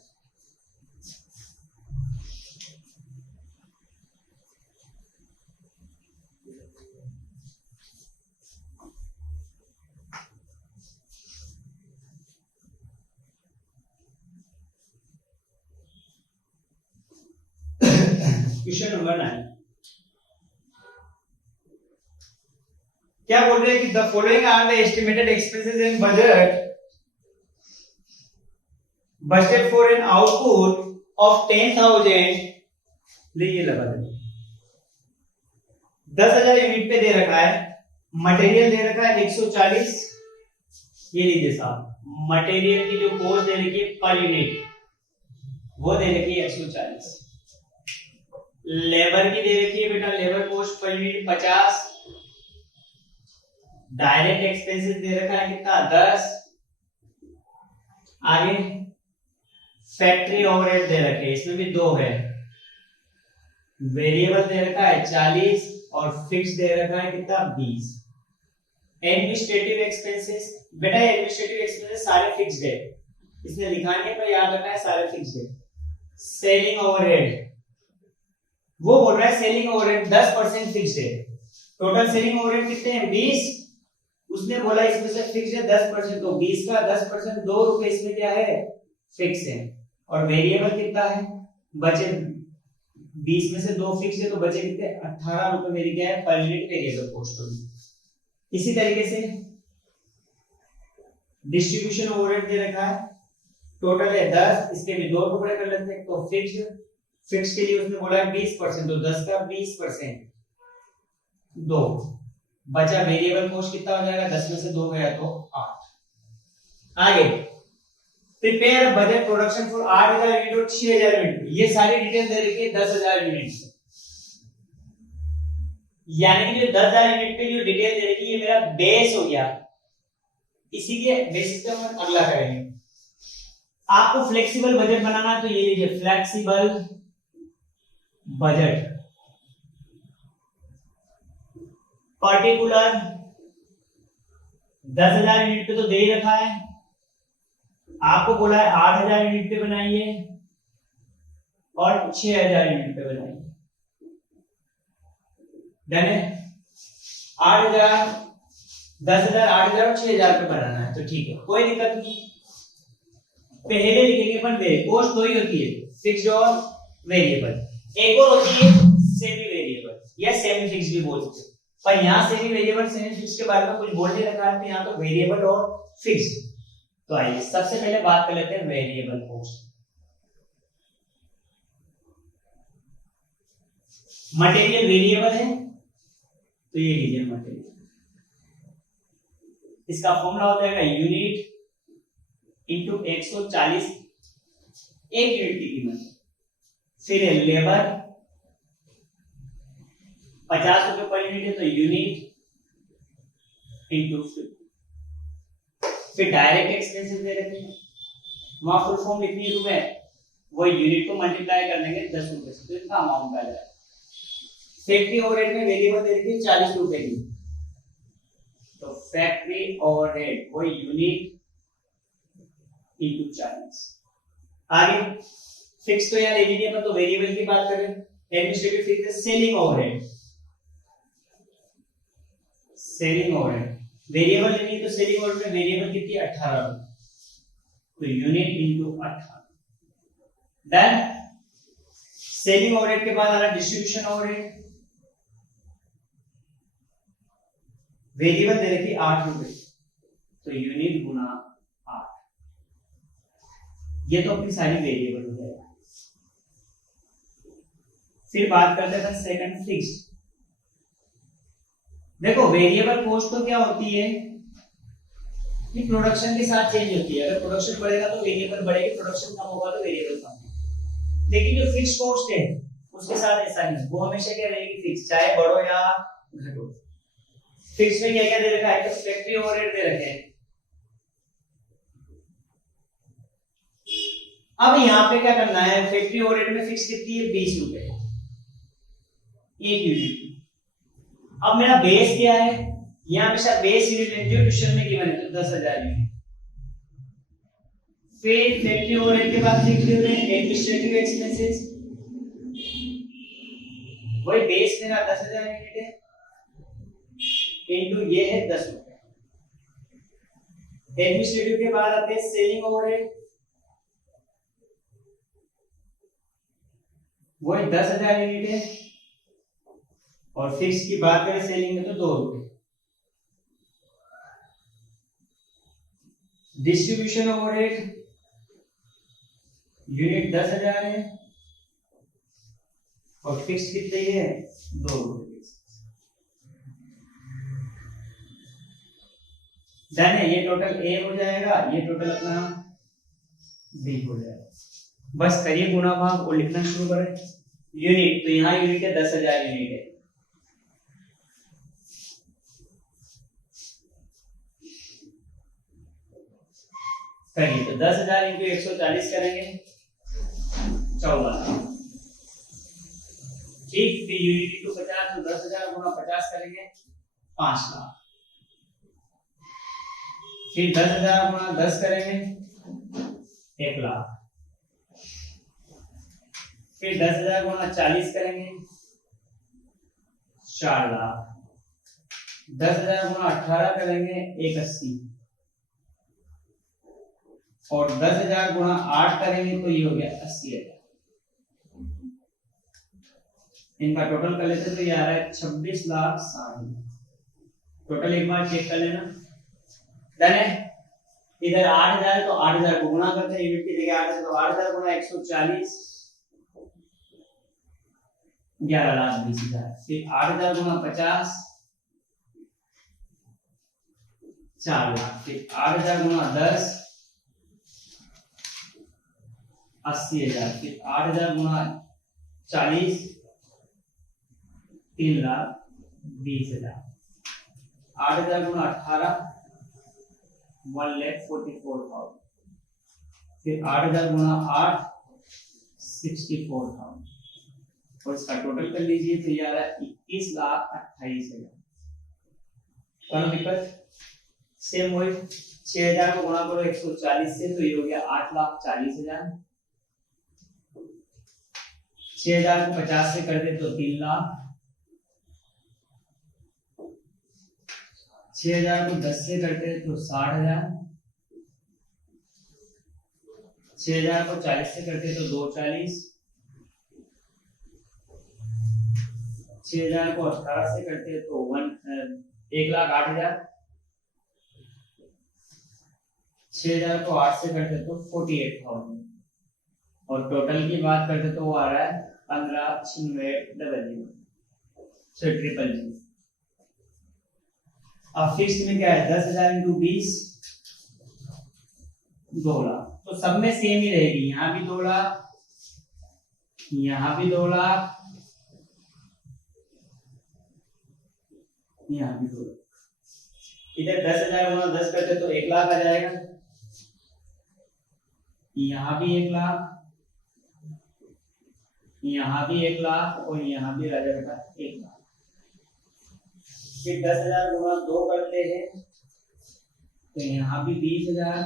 क्वेश्चन नंबर 9 क्या बोल रहे हैं कि the following are the estimated expenses in budget for an output of 10,000। ये लगा दे 10,000 यूनिट पे दे रखा है, मटेरियल दे रखा है 140। ये लीजिए साहब, मटेरियल की जो कॉस्ट दे रखी है पर यूनिट वो दे रखी है 140। लेबर की दे रखी है बेटा, labour cost per unit 50। Direct expenses दे रखा है कितना 10। आगे फैक्ट्री ओवरहेड दे रखे हैं, इसमें भी 2 है। वेरिएबल दे रखा है 40 और फिक्स दे रखा है कितना 20। एडमिनिस्ट्रेटिव एक्सपेंसेस बेटा, एडमिनिस्ट्रेटिव एक्सपेंसेस सारे फिक्स्ड है, इसमें लिखा नहीं है पर याद रखना है सारे फिक्स्ड है। सेलिंग ओवरहेड वो बोल रहा है सेलिंग ओवरहेड 10% फिक्स्ड है। टोटल सेलिंग ओवरहेड कितने हैं 20, उसने बोला इसमें से फिक्स है 10%, तो 20 का 10% 2 रुपए इसमें क्या है फिक्स है। और वेरिएबल कितना है बचे 20 में से 2 फिक्स है, तो बचे कितने 18 रुपए मेरी क्या है पर यूनिट वेरिएबल कॉस्ट होगी। इसी तरीके से डिस्ट्रीब्यूशन ओवरहेड दे रखा है, टोटल है 10, इसके भी 2 टुकड़े कर लेते हैं। तो फिक्स के लिए उसने बोला है 20%, तो 10 का 20% 2 बचा। वेरिएबल कॉस्ट कितना हो जाएगा 10 में से 2 गया तो 8। आगे prepare budget production for 8,000 unit और 6,000 यूनिट, ये सारी डिटेल दे रखी है 10,000 यूनिट, यानी कि जो 10,000 यूनिट पे जो डिटेल दे रखी है ये मेरा बेस हो गया। इसी के बेसिस पे हम अगला करेंगे। आपको फ्लेक्सिबल बजट बनाना है तो ये लीजिए फ्लेक्सिबल बजट। पर्टिकुलर 10,000 यूनिट पे तो दे ही रखा है, आपको बोला है 8,000 यूनिट पे बनाइए और 6,000 यूनिट पे बनाइए। डन है। 8,000 10,000 8,000 और 6,000 पे बनाना है तो ठीक है, कोई दिक्कत नहीं। पहले लिखेंगे अपन कॉस्ट दो ही होती है, फिक्स्ड और वेरिएबल। एक और होती है सेमी वेरिएबल या सेमी फिक्स भी बोल सकते हैं, पर यहाँ सेमी वेरिएबल सेमी फिक्स के बारे में कुछ बोल नहीं रखा है, तो यहाँ तो वेरिएबल और फिक्स्ड। तो आइए सबसे पहले बात कर लेते हैं वेरिएबल कॉस्ट। मटेरियल वेरिएबल है तो ये लीजिए मटेरियल, इसका फॉर्मूला हो जाएगा यूनिट इंटू 140 एक यूनिट की कीमत। फिर है लेबर 50 रुपए पर यूनिट है तो यूनिट इंटू 50। फिर डायरेक्ट एक्सपेंसेस दे रखे हैं, वहां फुल फॉर्म लिखनी है तुम्हें, वो यूनिट को मल्टीप्लाई कर देंगे 10 रुपए से, तो इतना अमाउंट आ जाएगा। फैक्ट्री ओवरहेड में वेरिएबल दे रखी है 40 रुपए की, तो फैक्ट्री ओवरहेड वो यूनिट इंटू 40। आगे फिक्स तो यहाँ ले लीजिए, पर तो वेरिएबल की बात करें। एडमिनिस्ट्रेटिव फिक्स है selling overhead, selling overhead variable लेनी तो सेलिंग ओवरहेड में वेरिएबल कितनी 18 रुपए, तो unit into 18। Then selling overhead के बाद आ रहा डिस्ट्रीब्यूशन ओवरहेड, वेरिएबल दे रखी 8 रुपए, तो यूनिट गुना 8। ये तो अपनी सारी वेरिएबल हो जाएगा। फिर बात करते हैं सेकंड फिक्स्ड। देखो वेरिएबल कॉस्ट तो क्या होती है कि प्रोडक्शन के साथ चेंज होती है। अगर प्रोडक्शन बढ़ेगा तो वेरिएबल बढ़ेगी, प्रोडक्शन कम होगा तो वेरिएबल कम होगा। लेकिन जो फिक्स कॉस्ट है उसके साथ ऐसा नहीं, वो हमेशा क्या रहेगी फिक्स, चाहे बढ़ो या घटो। फिक्स में क्या क्या दे रखा है, तो फैक्ट्री ओवरहेड दे रखे हैं। अब यहाँ पे क्या करना है, फैक्ट्री ओवरहेड में फिक्स कितनी है 20 रुपए एक यूनिट। अब मेरा बेस क्या है, यहाँ हमेशा बेस यूनिट जो क्वेश्चन में गिवन है तो 10,000 यूनिट। फिर फैक्ट्री ओवरहेड के बाद लिख रहे हैं एडमिनिस्ट्रेटिव एक्सपेंसेस, वही बेस मेरा 10,000 यूनिट है इनटू ये है 10 रुपए। एडमिनिस्ट्रेटिव के बाद आते हैं सेलिंग ओवरहेड, वही 10,000 यूनिट है, और फिक्स की बात करें सेलिंग में तो 2 रुपए। डिस्ट्रीब्यूशन ओवरहेड यूनिट 10,000 है और फिक्स कितने है 2 रुपए। डन है, ये टोटल ए हो जाएगा, ये टोटल अपना बी हो जाएगा। बस करिए गुना भाग और लिखना शुरू करें। यूनिट तो यहाँ यूनिट है 10,000 यूनिट है, करिए तो 10,000 इंटू 140 करेंगे 14। ठीक, फिर यूनिट इंटू 50 तो 10,000 गुना 50 करेंगे 5 लाख। फिर 10,000 गुना 10 करेंगे 1 लाख। फिर 10,000 गुना 40 करेंगे 4 लाख। 10,000 गुना 18 करेंगे 180, और 10,000 गुना 8 करेंगे तो ये हो गया 80,000। इनका टोटल कर लेते तो ये आ रहा है 26,60,000। टोटल एक बार चेक कर लेना। डन है, इधर 8,000 तो 8,000 को गुना करते हैं, यूनिट की जगह 8,000 तो 8,000 गुना 140 11,20,000। फिर 8,000 गुना 50 4 लाख। फिर 8,000 गुना 10 80,000। फिर 8,000 गुना 40 3,20,000। 8,000 गुना 18 1,44,000। फिर 8,000 गुना 8 64,000, और इसका टोटल कर लीजिए तो ये आ रहा है 21,28,000। कौन दिक्कत, सेम वही 6,000 को गुणा करो 140 से तो ये हो गया 8,40,000। 6,000 को 50 से कर दे तो 3 लाख। 6,000 को 10 से करते हैं तो 60,000। 6,000 को 40 से करते तो 240। 6,000 को 18 से करते तो 1,08,000। 6,000 को 8 से करते तो 48,000, और टोटल की बात करते तो वो आ रहा है 15,96,00 ट्रिपल जी। अब फिक्स में क्या है 10,000 इंटू 20 2 लाख, तो सब में सेम ही रहेगी। यहाँ भी 2 लाख, यहाँ भी 2 लाख, यहाँ भी 2 लाख। इधर 10,000 गुना 10 करते तो 1 लाख आ जाएगा। यहाँ भी 1 लाख, यहाँ भी 1 लाख, और यहाँ भी राजा बेटा 1 लाख। फिर 10,000 गुना 2 करते हैं तो यहाँ भी 20,000,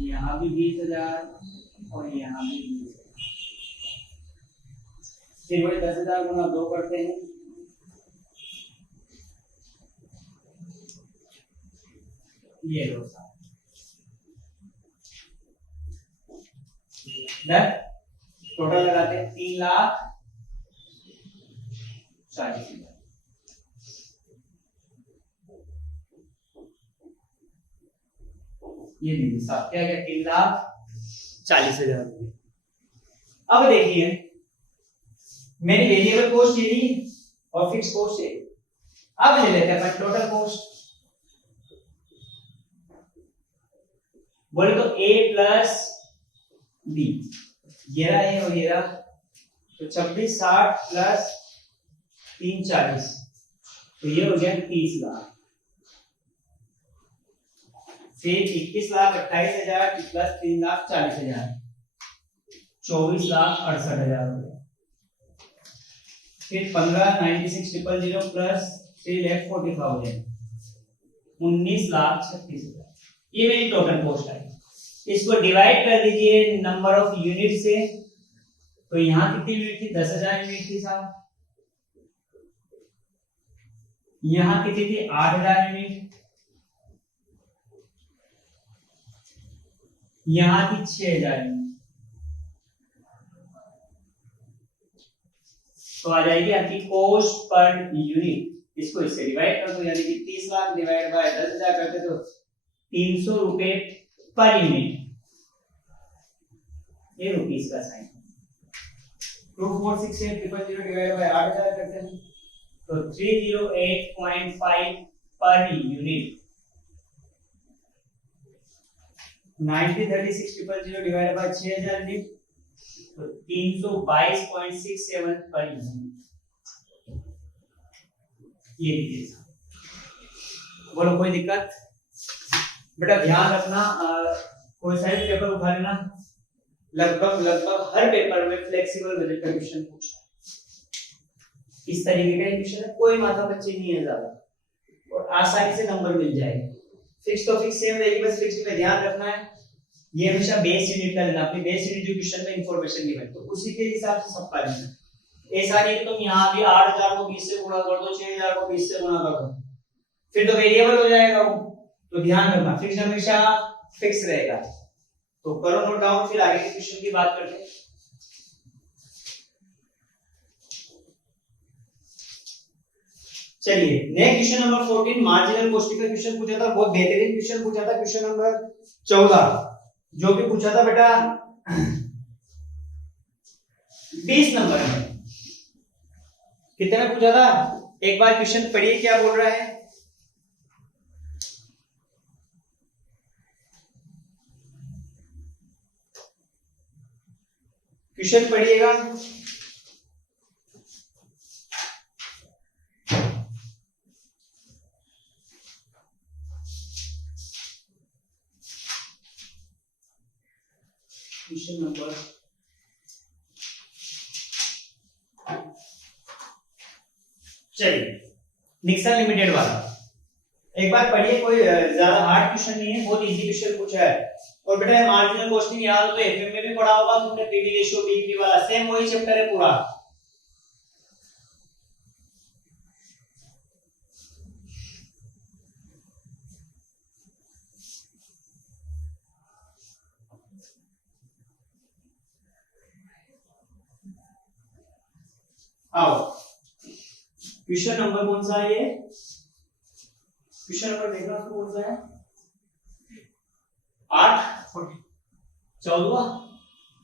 यहाँ भी 20,000, और यहाँ भी 20,000। फिर वही 10,000 गुना 2 करते हैं ये लो डन। टोटल लगाते हैं 3,40,000। ये दीजिए साहब, क्या क्या 3,40,000 रुपये। अब देखिए मेरी वेरिएबल कॉस्ट ये थी और फिक्स कॉस्ट है। अब ले लेते हैं अपन टोटल कॉस्ट। बोले तो A प्लस बी, ये रहा है और ये रहा, तो 26,60 प्लस 3,40, तो ये हो गया 30 लाख। फिर 21,28,000 प्लस 3,40,000, 24,68,000 हो गया। फिर 15,96,000 प्लस 3,40,000, 19,36,000। ये मेरी टोटल कॉस्ट है। इसको डिवाइड कर दीजिए नंबर ऑफ यूनिट से, तो यहां कितनी यूनिट थी? 10,000 यूनिट थी साहब। यहां कितनी थी? 8,000 यूनिट। यहां थी 6,000 यूनिट। तो आ जाएगी आपकी कॉस्ट पर यूनिट। इसको इससे डिवाइड कर दो, यानी कि 30 लाख डिवाइड बाय 10,000 करते तो 300 रुपए पर यूनिट। ये रुपीस का साइन। 2468,000 डिवाइड बाय 8,000 करते हैं तो 308.5 per unit. 90,36,000 divide by 6,000 unit तो 322.67 पर यूनिट। ये लीजिए। बोलो कोई दिक्कत? बेटा ध्यान रखना, कोई सा भी पेपर उठा लेना, लगभग हर पेपर में फ्लेक्सिबल बजट का क्वेश्चन पूछा है। इस तरीके का क्वेश्चन है, कोई माथा पच्ची नहीं है ज्यादा और आसानी से नंबर मिल जाएगा। फिक्स तो फिक्स सेम रहेगी, बस फिक्स में ध्यान रखना है ये हमेशा बेस यूनिट का लेना। अपनी बेस यूनिट जो क्वेश्चन में इंफॉर्मेशन गिवन तो उसी के हिसाब से सबका लेना। ऐसा नहीं कि तुम यहाँ भी 8,000 को 20 से गुणा कर दो, 6,000 को 20 से गुणा कर दो, फिर तो वेरिएबल हो जाएगा वो। तो ध्यान रखना फिक्स हमेशा फिक्स रहेगा। तो करो नोट डाउन, फिर आगे के क्वेश्चन की बात करते हैं। चलिए next question number 14 marginal costing का क्वेश्चन पूछा था, बहुत बेहतरीन क्वेश्चन पूछा था। क्वेश्चन नंबर 14 जो कि पूछा था बेटा 20 नंबर में। कितने में पूछा था? एक बार क्वेश्चन पढ़िए क्या बोल रहा है। क्वेश्चन पढ़िएगा। क्वेश्चन नंबर चलिए निक्सन लिमिटेड वाला एक बार पढ़िए, कोई ज्यादा हार्ड क्वेश्चन नहीं है, बहुत इजी क्वेश्चन पूछा है। और बेटा मार्जिनल कॉस्टिंग याद हो तो एफएम में भी पढ़ा होगा तुमने, पीवी रेशियो बीईपी वाला, सेम वही चैप्टर है पूरा। आओ क्वेश्चन नंबर कौन सा है ये? क्वेश्चन नंबर देखना तो कौन सा है? 14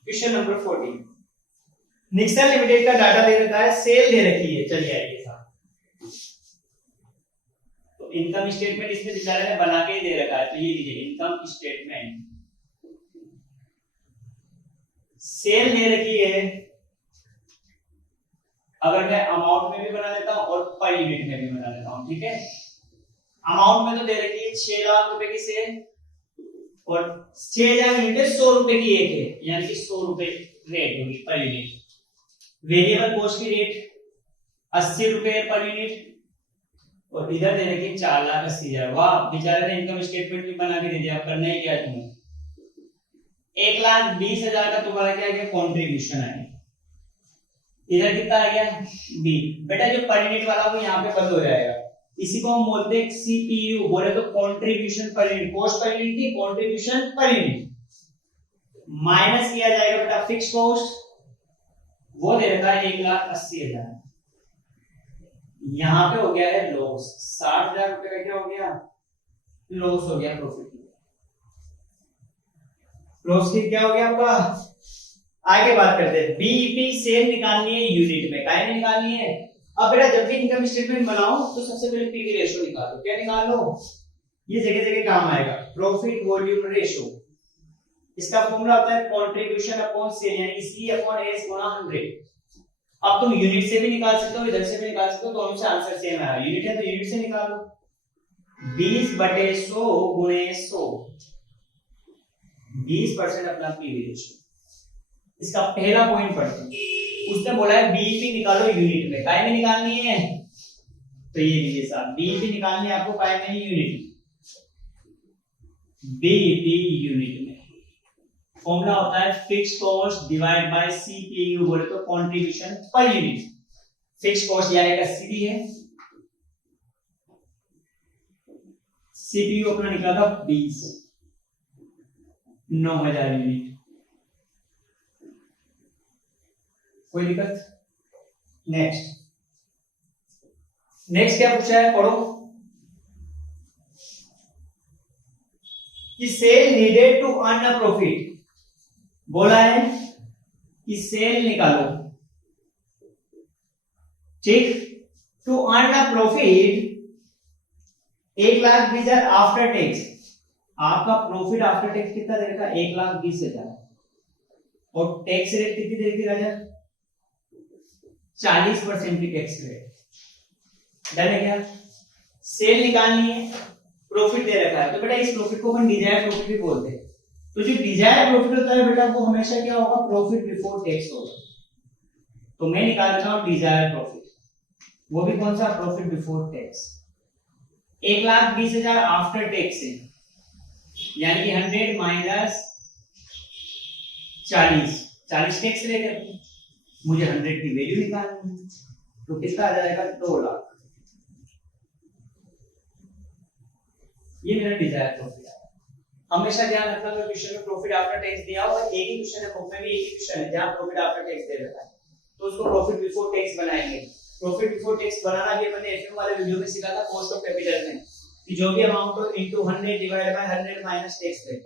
क्वेश्चन नंबर 14। निक्सन लिमिटेड का डाटा दे रखा है, सेल दे रखी है। चलिए आइए साहब, तो इनकम स्टेटमेंट इसमें बेचारे ने बना के दे रखा है, तो ये लीजिए इनकम स्टेटमेंट। सेल दे रखी है, अगर मैं अमाउंट में भी बना देता हूं और पर यूनिट में भी बना देता हूं, ठीक है। अमाउंट में तो दे रखी है 6 लाख रुपए की सेल और 6,000 यूनिट 100 रुपए की एक है, यानी कि 100 रुपए रेट होगी पर यूनिट। वेरिएबल कॉस्ट की रेट 80 रुपए पर यूनिट और इधर दे रखी है 4,80,000। वाह, बेचारे ने इनकम स्टेटमेंट भी बना के दे दिया। अब करना ही क्या तुम्हें? 1,20,000 का तुम्हारा क्या गया? कॉन्ट्रीब्यूशन है। इधर कितना आ गया? बी। बेटा जो पर यूनिट वाला वो यहाँ पे बंद हो जाएगा, इसी को हम बोलते हैं सीपीयू, बोले तो contribution per unit, cost per unit थी, कंट्रीब्यूशन पर यूनिट माइनस किया जाएगा बेटा फिक्स कॉस्ट, वो दे रखा है 1,80,000, यहां पे हो गया है लॉस 60,000 रुपए का, क्या हो गया लॉस हो गया, प्रॉफिट की क्या हो गया आपका। आगे बात करते हैं, बीईपी सेल निकालनी है यूनिट में, काय में निकालनी है। अब बेटा जब भी इनकम स्टेटमेंट बनाओ तो सबसे पहले पीवी रेशियो निकालो, क्या निकाल लो, ये जगह जगह काम आएगा, प्रॉफिट वॉल्यूम रेशियो, इसका फॉर्मूला होता है कंट्रीब्यूशन अपॉन सेल, यानी सी अपॉन एस गुना 100। अब तुम यूनिट से भी निकाल सकते हो, इधर से भी निकाल सकते हो, दोनों से आंसर सेम आएगा, यूनिट है तो यूनिट से निकालो, 20/100 गुणे 100, 20% अपना पीवी रेशियो। इसका पहला पॉइंट पढ़ते हैं, उसने बोला है बीईपी निकालो यूनिट में, काय में निकालनी है, तो ये लीजिए साहब, बीईपी निकालनी है आपको काय में, यूनिट, बीईपी यूनिट में फॉर्मूला होता है fix cost divide by CPU, बोले तो contribution per unit. Fix cost यह 80 भी है, सीपीयू अपना निकाला 20, 9,000 यूनिट, कोई दिक्कत। नेक्स्ट क्या पूछा है, पढ़ो, कि sale needed to earn a profit, बोला है कि सेल निकालो, ठीक, to earn a profit 1,20,000 after tax, आपका प्रॉफिट आफ्टर टैक्स कितना देगा, 1,20,000, और टैक्स रेट कितनी देगी राजा, 40% की टैक्स रेट, डन है क्या। सेल निकालनी है, प्रॉफिट दे रखा है, तो बेटा इस प्रॉफिट को अपन डिजायर्ड प्रॉफिट भी बोलते हैं, तो जो डिजायर्ड प्रॉफिट होता है बेटा वो हमेशा क्या होगा, प्रॉफिट बिफोर टैक्स होगा, तो मैं निकाल रहा हूं डिजायर्ड प्रॉफिट, वो भी कौन सा, profit before tax, 1,20,000 after tax है, यानी कि 100 माइनस 40 टैक्स लेकर मुझे 100 की वैल्यू निकालनी है, तो कितना आ जाएगा, 2 लाख, ये मेरा डिजायर प्रॉफिट है। हमेशा ध्यान रखना, अगर क्वेश्चन में प्रॉफिट आफ्टर टैक्स दिया हो, एक ही क्वेश्चन है, बुक में भी एक ही क्वेश्चन है जहां प्रॉफिट आफ्टर टैक्स दे रखा है, तो उसको प्रॉफिट बिफोर टैक्स बनाएंगे। प्रॉफिट बिफोर टैक्स बनाना भी अपने एफएम वाले वीडियो में सीखा था, कॉस्ट ऑफ कैपिटल में, कि जो भी अमाउंट हो into 100 divide by 100 minus tax rate,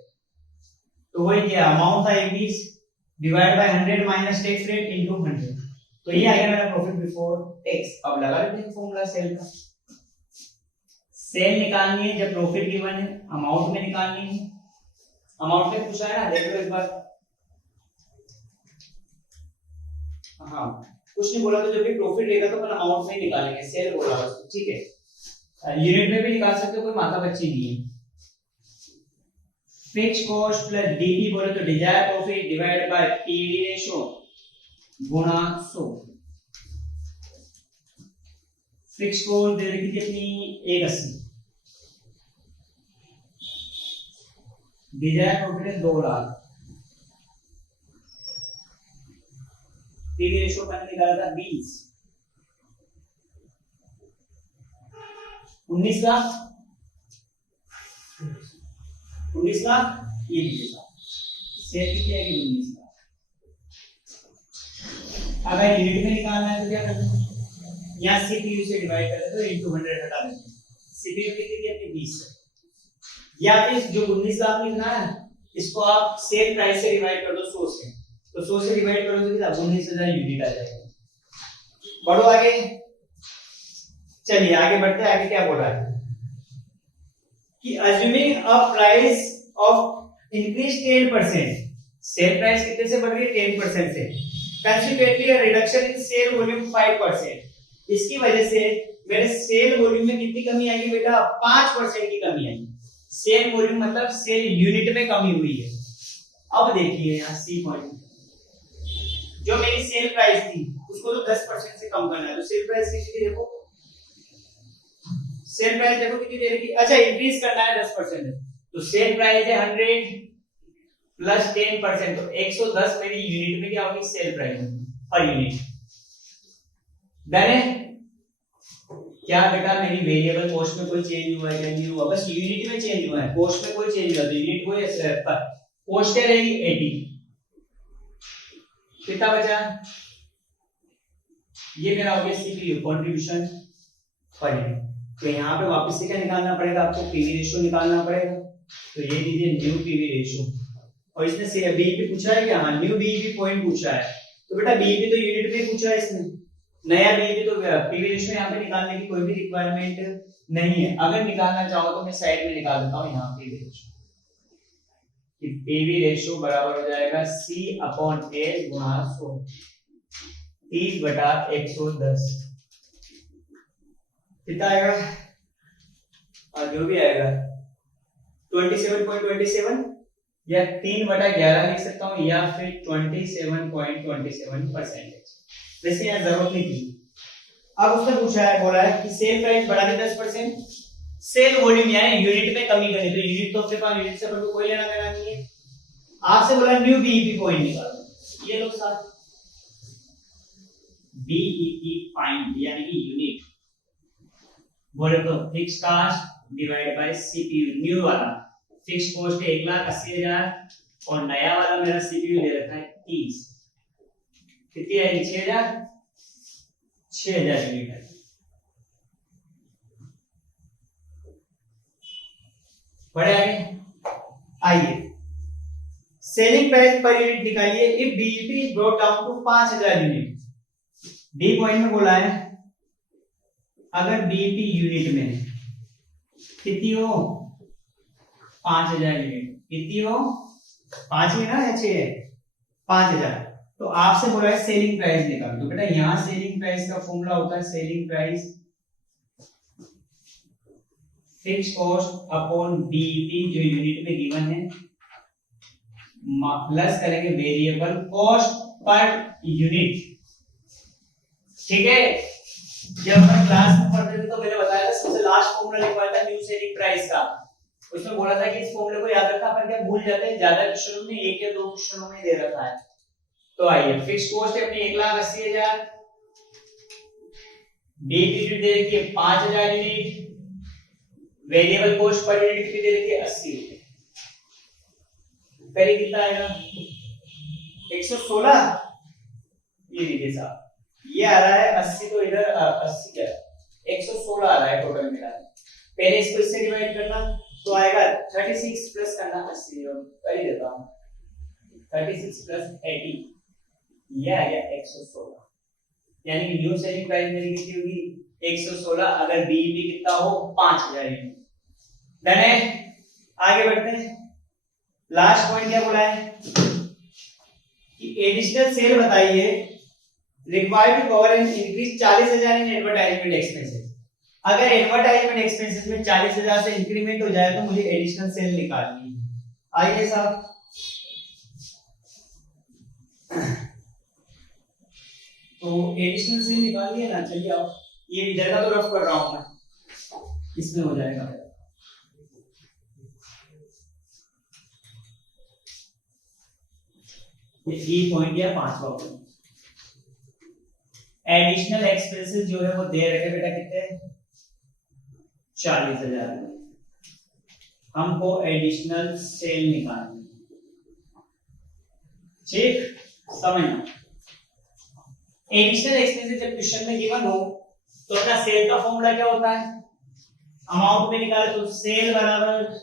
तो वही क्या अमाउंट था 21 divide by 100 minus tax rate into 100, तो ये आ गया मेरा प्रॉफिट बिफोर टैक्स। अब लगा लेते हैं फॉर्मूला सेल का, सेल निकालनी है जब प्रॉफिट गिवन है, अमाउंट में निकालनी है, अमाउंट में पूछा है ना, देख लो एक बार, हाँ कुछ नहीं बोला, तो जब भी प्रॉफिट रहेगा तो अपन अमाउंट में निकालेंगे, सेल बोला बस, ठीक है, यूनिट में भी निकाल सकते हो, कोई माथा बच्ची नहीं है। फिक्स कॉस्ट प्लस डीपी बोले तो Dzire profit divide by PV ratio गुणा 100, फिक्स कॉस्ट दे रखी थी अपनी 180, डिजायर प्रॉफिट है 2 लाख, पीवी रेशियो मैंने निकाला था 20, 19 लाख, 19 लाख, ये लीजिएगा, सेल कितनी आएगी 19 लाख। अगर यूनिट में निकालना है तो क्या करना है, यहाँ सीपीयू से डिवाइड कर देते हो, इनटू 100 हटा देते हैं, सीपीयू कितनी थी अपनी 20, या फिर जो 19 लाख लिखना है इसको आप सेल प्राइस से डिवाइड कर दो 100 से, तो 100 से डिवाइड करो तो कितना 19,000 यूनिट आ जाएगा। बढ़ो आगे, चलिए आगे बढ़ते हैं, आगे क्या बोल रहा है कि assuming a price of increase 10%, sale price कितने से बढ़ रही है 10% से, consequently a reduction in sale volume 5%, इसकी वजह से मेरे सेल वॉल्यूम में कितनी कमी आएगी बेटा, 5% की कमी आएगी, सेल वॉल्यूम मतलब सेल यूनिट में कमी हुई है। अब देखिए यहाँ सी पॉइंट, जो मेरी सेल प्राइस थी उसको तो 10% से कम करना है, तो सेल प्राइस कितनी देखो, सेल प्राइस देखो कितनी दे रखी, अच्छा इंक्रीज करना है 10%, तो सेल प्राइस है 100 प्लस 10%, तो 110 मेरी यूनिट में क्या होगी, sale price per unit, done है क्या बेटा मेरी वेरिएबल कॉस्ट में कोई चेंज हुआ है क्या? नहीं हुआ, बस यूनिट में चेंज हुआ है, कॉस्ट में कोई चेंज हुआ तो यूनिट को कॉस्ट क्या रहेगी 80। कितना बचा? ये मेरा हो गया सीपीयू कंट्रीब्यूशन पर यूनिट। तो यहाँ पे वापस से क्या निकालना पड़ेगा आपको? पीवी रेशियो निकालना पड़ेगा। तो ये दीजिए न्यू पीवी रेशियो, और इसने से बीईपी पूछा है क्या? हाँ न्यू बीईपी पॉइंट पूछा है। तो बेटा बीईपी तो यूनिट में पूछा है इसने, नया बीईपी तो पीवी रेशियो यहाँ पे निकालने की कोई भी रिक्वायरमेंट नहीं है। अगर निकालना चाहो तो मैं साइड में निकाल देता हूँ यहाँ पीवी रेशियो। पीवी रेशियो बराबर हो जाएगा C/H गुणा 100 30/110। कितना आएगा? और जो भी आएगा 27.27 या 3/11 लिख सकता हूँ, या फिर 27.27%। वैसे यहाँ जरूरत नहीं थी। अब उसने पूछा है, बोला है कि सेल प्राइस बढ़ा दे 10%, सेल वॉल्यूम यानी यूनिट में कमी करनी। तो यूनिट तो अपने पास, यूनिट से अपन को कोई लेना देना नहीं है। आपसे बोला न्यू बीईपी पॉइंट निकालो, ये लोग साथ बीईपी पॉइंट यानी कि यूनिट बोले तो fix cost divide by CPU. New वाला फिक्स कॉस्ट है 1,80,000 और नया वाला मेरा सीपीयू दे रखा है 30। कितनी आएगी? 6,000 यूनिट है। बड़े आगे आइए, सेलिंग प्राइस पर यूनिट निकालिए if BEP is brought down to 5,000 unit. D point में बोला है अगर बीईपी यूनिट में कितनी हो? 5,000 यूनिट। कितनी हो? 5 ही ना या 6? 5,000। तो आपसे बोला है सेलिंग प्राइस निकालो। तो बेटा यहां सेलिंग प्राइस का फॉर्मूला होता है selling price fix cost upon BEP जो यूनिट में गिवन है, प्लस करेंगे वेरिएबल कॉस्ट पर यूनिट। ठीक है, जब हम क्लास में पढ़ते थे तो मैंने बताया था सबसे लास्ट फॉर्मूला लिखवाया था न्यू सेलिंग प्राइस का। उसमें बोला था कि इस फॉर्मूले को याद रखना, अपन क्या भूल जाते हैं, ज्यादा क्वेश्चनों में 1 या 2 क्वेश्चनों में दे रखा है। तो आइए, फिक्स कॉस्ट है अपनी 1,80,000, बीईपी दे रखी है 5,000 unit, variable cost per unit भी दे रखी है 80 रुपए। पहले कितना आएगा? 116। ये देखिए साहब, ये आ रहा है 80, तो इधर 80 क्या 116 आ रहा है टोटल मिला। पहले इसको इससे डिवाइड करना तो आएगा 36 प्लस करना 80 कर ही देता हूं। 36 प्लस 80 ये आ गया 116, यानी कि न्यू सेलिंग प्राइस मेरी कितनी होगी? 116 अगर बीईपी कितना हो? 5,000 यूनिट। डन है, आगे बढ़ते हैं। लास्ट पॉइंट क्या बोला है कि एडिशनल सेल बताइए required to cover and increase 40,000 in advertisement expenses. अगर एडवर्टाइजमेंट एक्सपेंसेस में 40,000 से इंक्रीमेंट हो जाए तो मुझे एडिशनल सेल निकालनी है। आइए साहब, तो एडिशनल सेल निकालिए ना। चलिए आओ, ये इधर का तो रफ कर रहा हूं मैं, इसमें हो जाएगा। ये ई पॉइंट या 5वां पॉइंट। एडिशनल एक्सपेंसेस जो है वो दे रखे बेटा कितने? 40,000। हमको एडिशनल सेल निकालनी। ठीक, समझना। एडिशनल एक्सपेंसेस जब क्वेश्चन में गिवन हो तो अपना सेल का फॉर्मूला क्या होता है? अमाउंट में निकाले तो सेल बराबर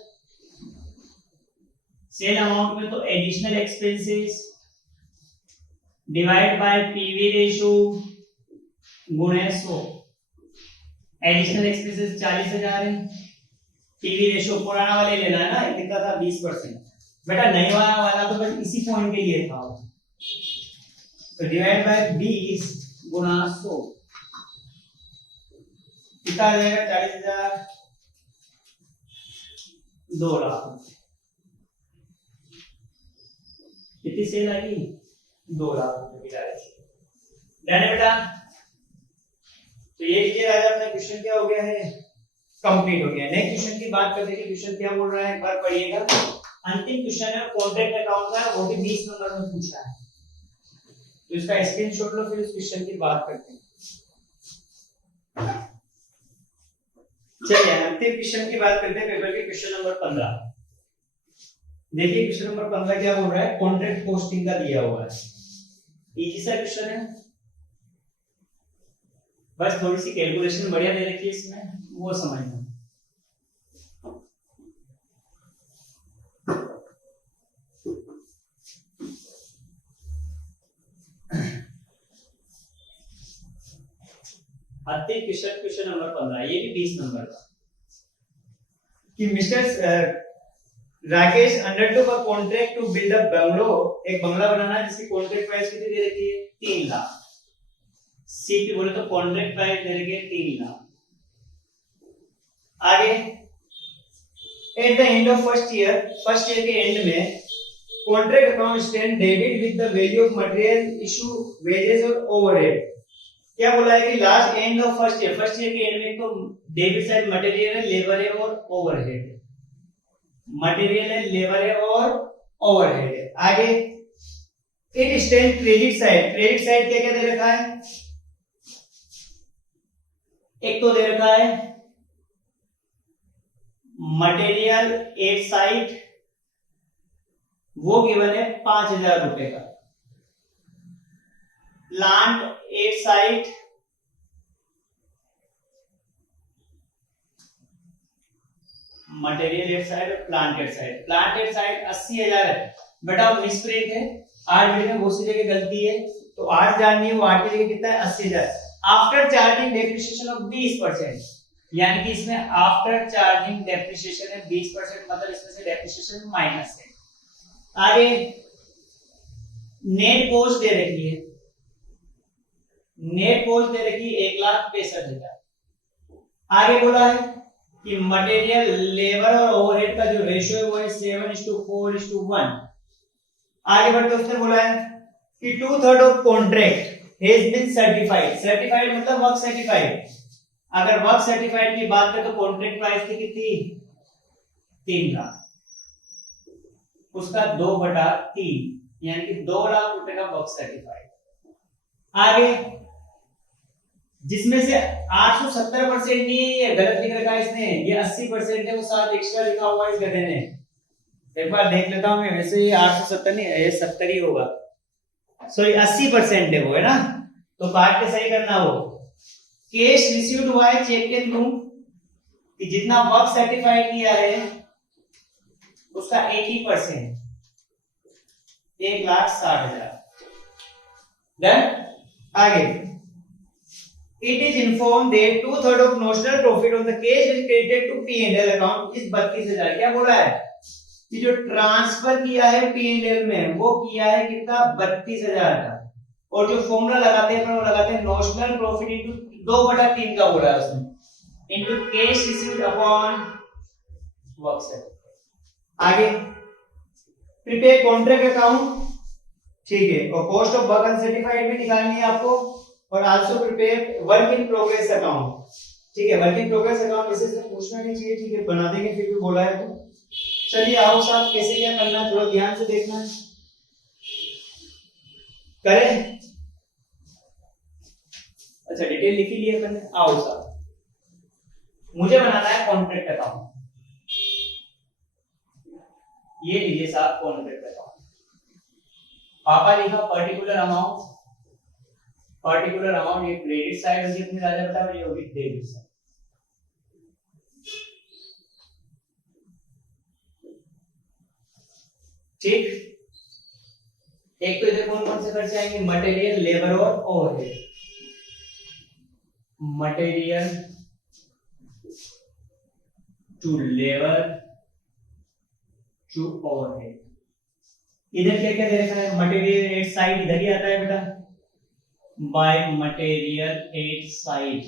सेल अमाउंट में तो additional expenses divide by PV ratio गुणे 100। एडिशनल एक्सपेंसेस 40,000 है, पीवी रेशियो पुराना वाले लेना है ना, कितना था 20%। बेटा नई वाला तो बस इसी पॉइंट के लिए था, तो डिवाइड बाय 20 गुना 100 कितना आ जाएगा? 40,000 2 लाख। कितनी सेल आएगी? 2 लाख रुपए की डायरेक्ट। डन है बेटा। तो ये लीजिए आज अपना क्वेश्चन क्या हो गया है? कंप्लीट हो गया। नेक्स्ट क्वेश्चन की बात करते हैं। क्वेश्चन क्या बोल रहा है एक बार पढ़िएगा। अंतिम क्वेश्चन है कॉन्ट्रैक्ट अकाउंट का, वो भी 20 नंबर में पूछा है, तो इसका स्क्रीनशॉट लो, फिर इस क्वेश्चन की बात करते हैं। चलिए अंतिम क्वेश्चन की बात करते हैं, पेपर के क्वेश्चन नंबर 15। देखिए क्वेश्चन नंबर 15 क्या बोल रहा है, कॉन्ट्रैक्ट पोस्टिंग का दिया हुआ है। इजी सा क्वेश्चन है, बस थोड़ी सी कैलकुलेशन बढ़िया दे रखी है इसमें, वो समझना। क्वेश्चन नंबर 15, ये भी 20 नंबर का, कि Mister Rakesh undertook a contract to build a bungalow, एक बंगला बनाना है जिसकी कॉन्ट्रैक्ट प्राइस कितनी दे रखी है, 3 लाख। सी पे बोले तो कॉन्ट्रैक्ट प्राइस दे रखी है 3 लाख। आगे eight the end of first year के एंड में contract account stand debit with the value of material issue wages और ओवरहेड। क्या बोला है कि last end of first year के एंड में तो डेबिट साइड मटेरियल है, लेबर है और ओवरहेड है, मटेरियल है, लेबर है और ओवरहेड है। आगे इट स्टैंड क्रेडिट साइड क्या क्या दे रखा है, एक तो दे रखा है मटेरियल एट साइड, वो गिवन है 5,000 रुपए का। Plant at side material at side और प्लांट एट साइड 80,000 है। बेटा मिसप्रिंट है, 8 में बहुत सी जगह गलती है, तो 8,000 नहीं, वो 8 की जगह कितना है 80,000। आफ्टर चार्जिंग डेप्रिसिएशन ऑफ 20%, यानी कि इसमें आफ्टर चार्जिंग डेप्रिसिएशन है 20%, मतलब इसमें से डेप्रिसिएशन माइनस है। आगे नेट कॉस्ट दे रखी है, नेट कॉस्ट दे रखी है 1,65,000। आगे बोला है कि मटेरियल लेबर और ओवरहेड का जो रेशियो है वो है 7:4:1। आगे बढ़ते उसने बोला है कि 2/3 of contract has been certified मतलब वर्क सर्टिफाइड। अगर वर्क सर्टिफाइड की बात करें तो कॉन्ट्रैक्ट प्राइस थी कितनी, 3 लाख, उसका 2/3 यानी कि 2 लाख रुपए का वर्क सर्टिफाइड। आगे जिसमें से 870% नहीं है, ये गलत लिख रखा है इसने, ये 80% है, वो साथ एक्स्ट्रा लिखा हुआ है इस गधे ने। एक बार देख लेता हूं मैं, वैसे ये 870 नहीं है, ये 70 ही होगा, सॉरी 80% है वो, है ना, तो काट के सही करना। वो कैश रिसीव्ड हुआ है चेक के थ्रू, कि जितना वर्क सर्टिफाइड किया है उसका 80%, 1,60,000। डन। आगे it is informed that 2/3 of notional profit on the cash is credited to P&L account is 32,000। क्या बोला है कि जो ट्रांसफर किया है P&L में वो किया है कितना, 32,000 का, और जो फॉर्मूला लगाते हैं वो लगाते हैं नोशनल प्रॉफिट इनटू 2/3 का बोला है उसमें, into cash received upon work certified. आगे प्रिपेयर कॉन्ट्रैक्ट अकाउंट, ठीक है, और कॉस्ट ऑफ वर्क अनसर्टिफाइड भी निकालनी है आपको, और also prepare work in progress account, ठीक है, वर्क इन प्रोग्रेस अकाउंट वैसे से पूछना नहीं चाहिए, ठीक है, बना देंगे, फिर भी बोला है तो। चलिए आओ साहब, कैसे क्या करना है थोड़ा ध्यान से देखना है, करें। अच्छा डिटेल लिखी ली है मैंने, आओ साहब, मुझे बनाना है कॉन्ट्रैक्ट अकाउंट। ये लीजिए साहब कॉन्ट्रैक्ट अकाउंट, पापा लिखा पर्टिकुलर अमाउंट, ये क्रेडिट साइड होगी अपनी राजा बेटा, और ये होगी डेबिट साइड। ठीक, एक तो इधर कौन कौन से खर्चे आएंगे, मटेरियल, लेबर और overhead. Material to labour to overhead. इधर क्या क्या दे रखा है, मटेरियल एट साइड इधर ही आता है बेटा, बाय मटेरियल एट साइड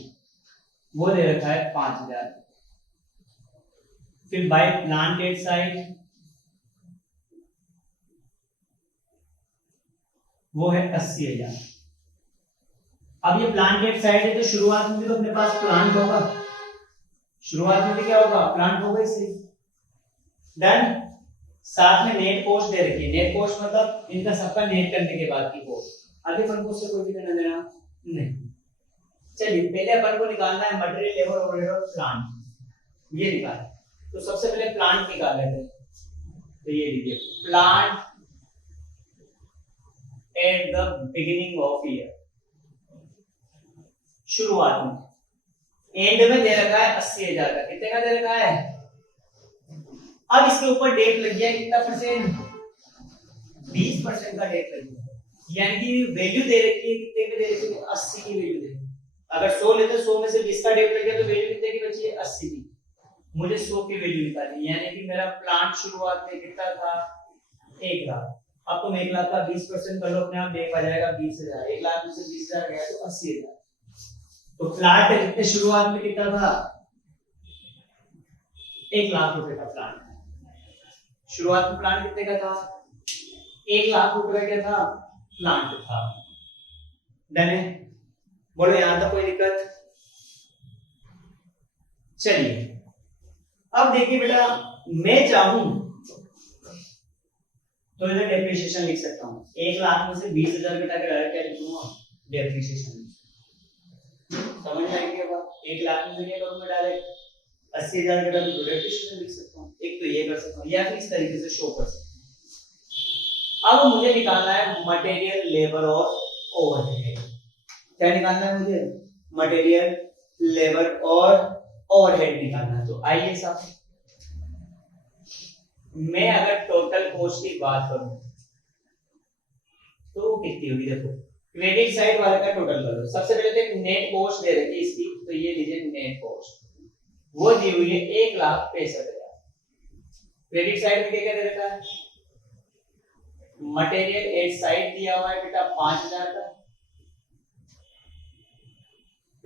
वो दे रखा है 5,000। फिर बाय प्लांट एट साइड वो है 80,000। अब ये प्लांट एट साइड है तो शुरुआत में भी तो अपने पास प्लांट होगा, शुरुआत में भी क्या होगा, प्लांट होगा इसे। डन। साथ में नेट कॉस्ट दे रखी है, नेट कॉस्ट मतलब इनका सबका नेट करने के बाद की कॉस्ट, आगे अपन को उससे कोई भी लेना देना नहीं। चलिए पहले अपन को निकालना है मटेरियल, लेबर, ओवरहेड और प्लांट। ये निकाल। तो सबसे पहले प्लांट निकाल लेते हैं। तो ये लीजिए plant at the beginning of year, शुरुआत में। एंड में दे रखा है 80,000 का, कितने का दे रखा है। अब इसके ऊपर डेट लग गया कितना परसेंट, 20% का डेट लग गया, यानी कि वैल्यू दे रखी है कितने की दे रखी है, 80 की वैल्यू दे। अगर 100 लेते 100 में से 20 का डेट लग गया तो वैल्यू कितने की बची है, 80 की। मुझे 100 की वैल्यू निकालनी, यानी कि मेरा प्लांट शुरुआत में कितना था, 1 लाख। अब तुम 1 लाख का 20% कर लो, अपने आप देख आ जाएगा 20,000। 1 लाख में से 20,000 गया तो 80,000। तो प्लांट कितने शुरुआत में कितना था, 1 लाख रुपए का प्लांट। शुरुआत में प्लांट कितने का था, 1 लाख रुपए का था प्लांट था। डन है, बोलो यहां तक कोई दिक्कत। चलिए अब देखिए बेटा, मैं चाहूं तो इधर डेप्रिसिएशन लिख सकता हूं। 1 लाख में से 20,000 घटा के डायरेक्ट क्या लिखूंगा, डेप्रिसिएशन। समझ में आएगी बात। 1 लाख में से क्या करूंगा, डायरेक्ट 80,000 घटा के डेप्रिसिएशन लिख सकता हूं। एक तो ये कर सकता हूं, या फिर इस तरीके से शो कर सकता हूं। अब मुझे निकालना है मटेरियल, लेबर और ओवरहेड। क्या निकालना है मुझे, मटेरियल, लेबर और ओवरहेड निकालना है। तो आइए साहब, मैं अगर टोटल कॉस्ट की बात करूं तो वो कितनी होगी, देखो क्रेडिट साइड वाले का टोटल कर लो। सबसे पहले तो नेट कॉस्ट दे रखी है इसकी, तो ये लीजिए नेट कॉस्ट, वो दी हुई है 1,65,000। क्रेडिट साइड में क्या दे रखा है, मटेरियल एट साइड दिया हुआ है बेटा 5,000 का,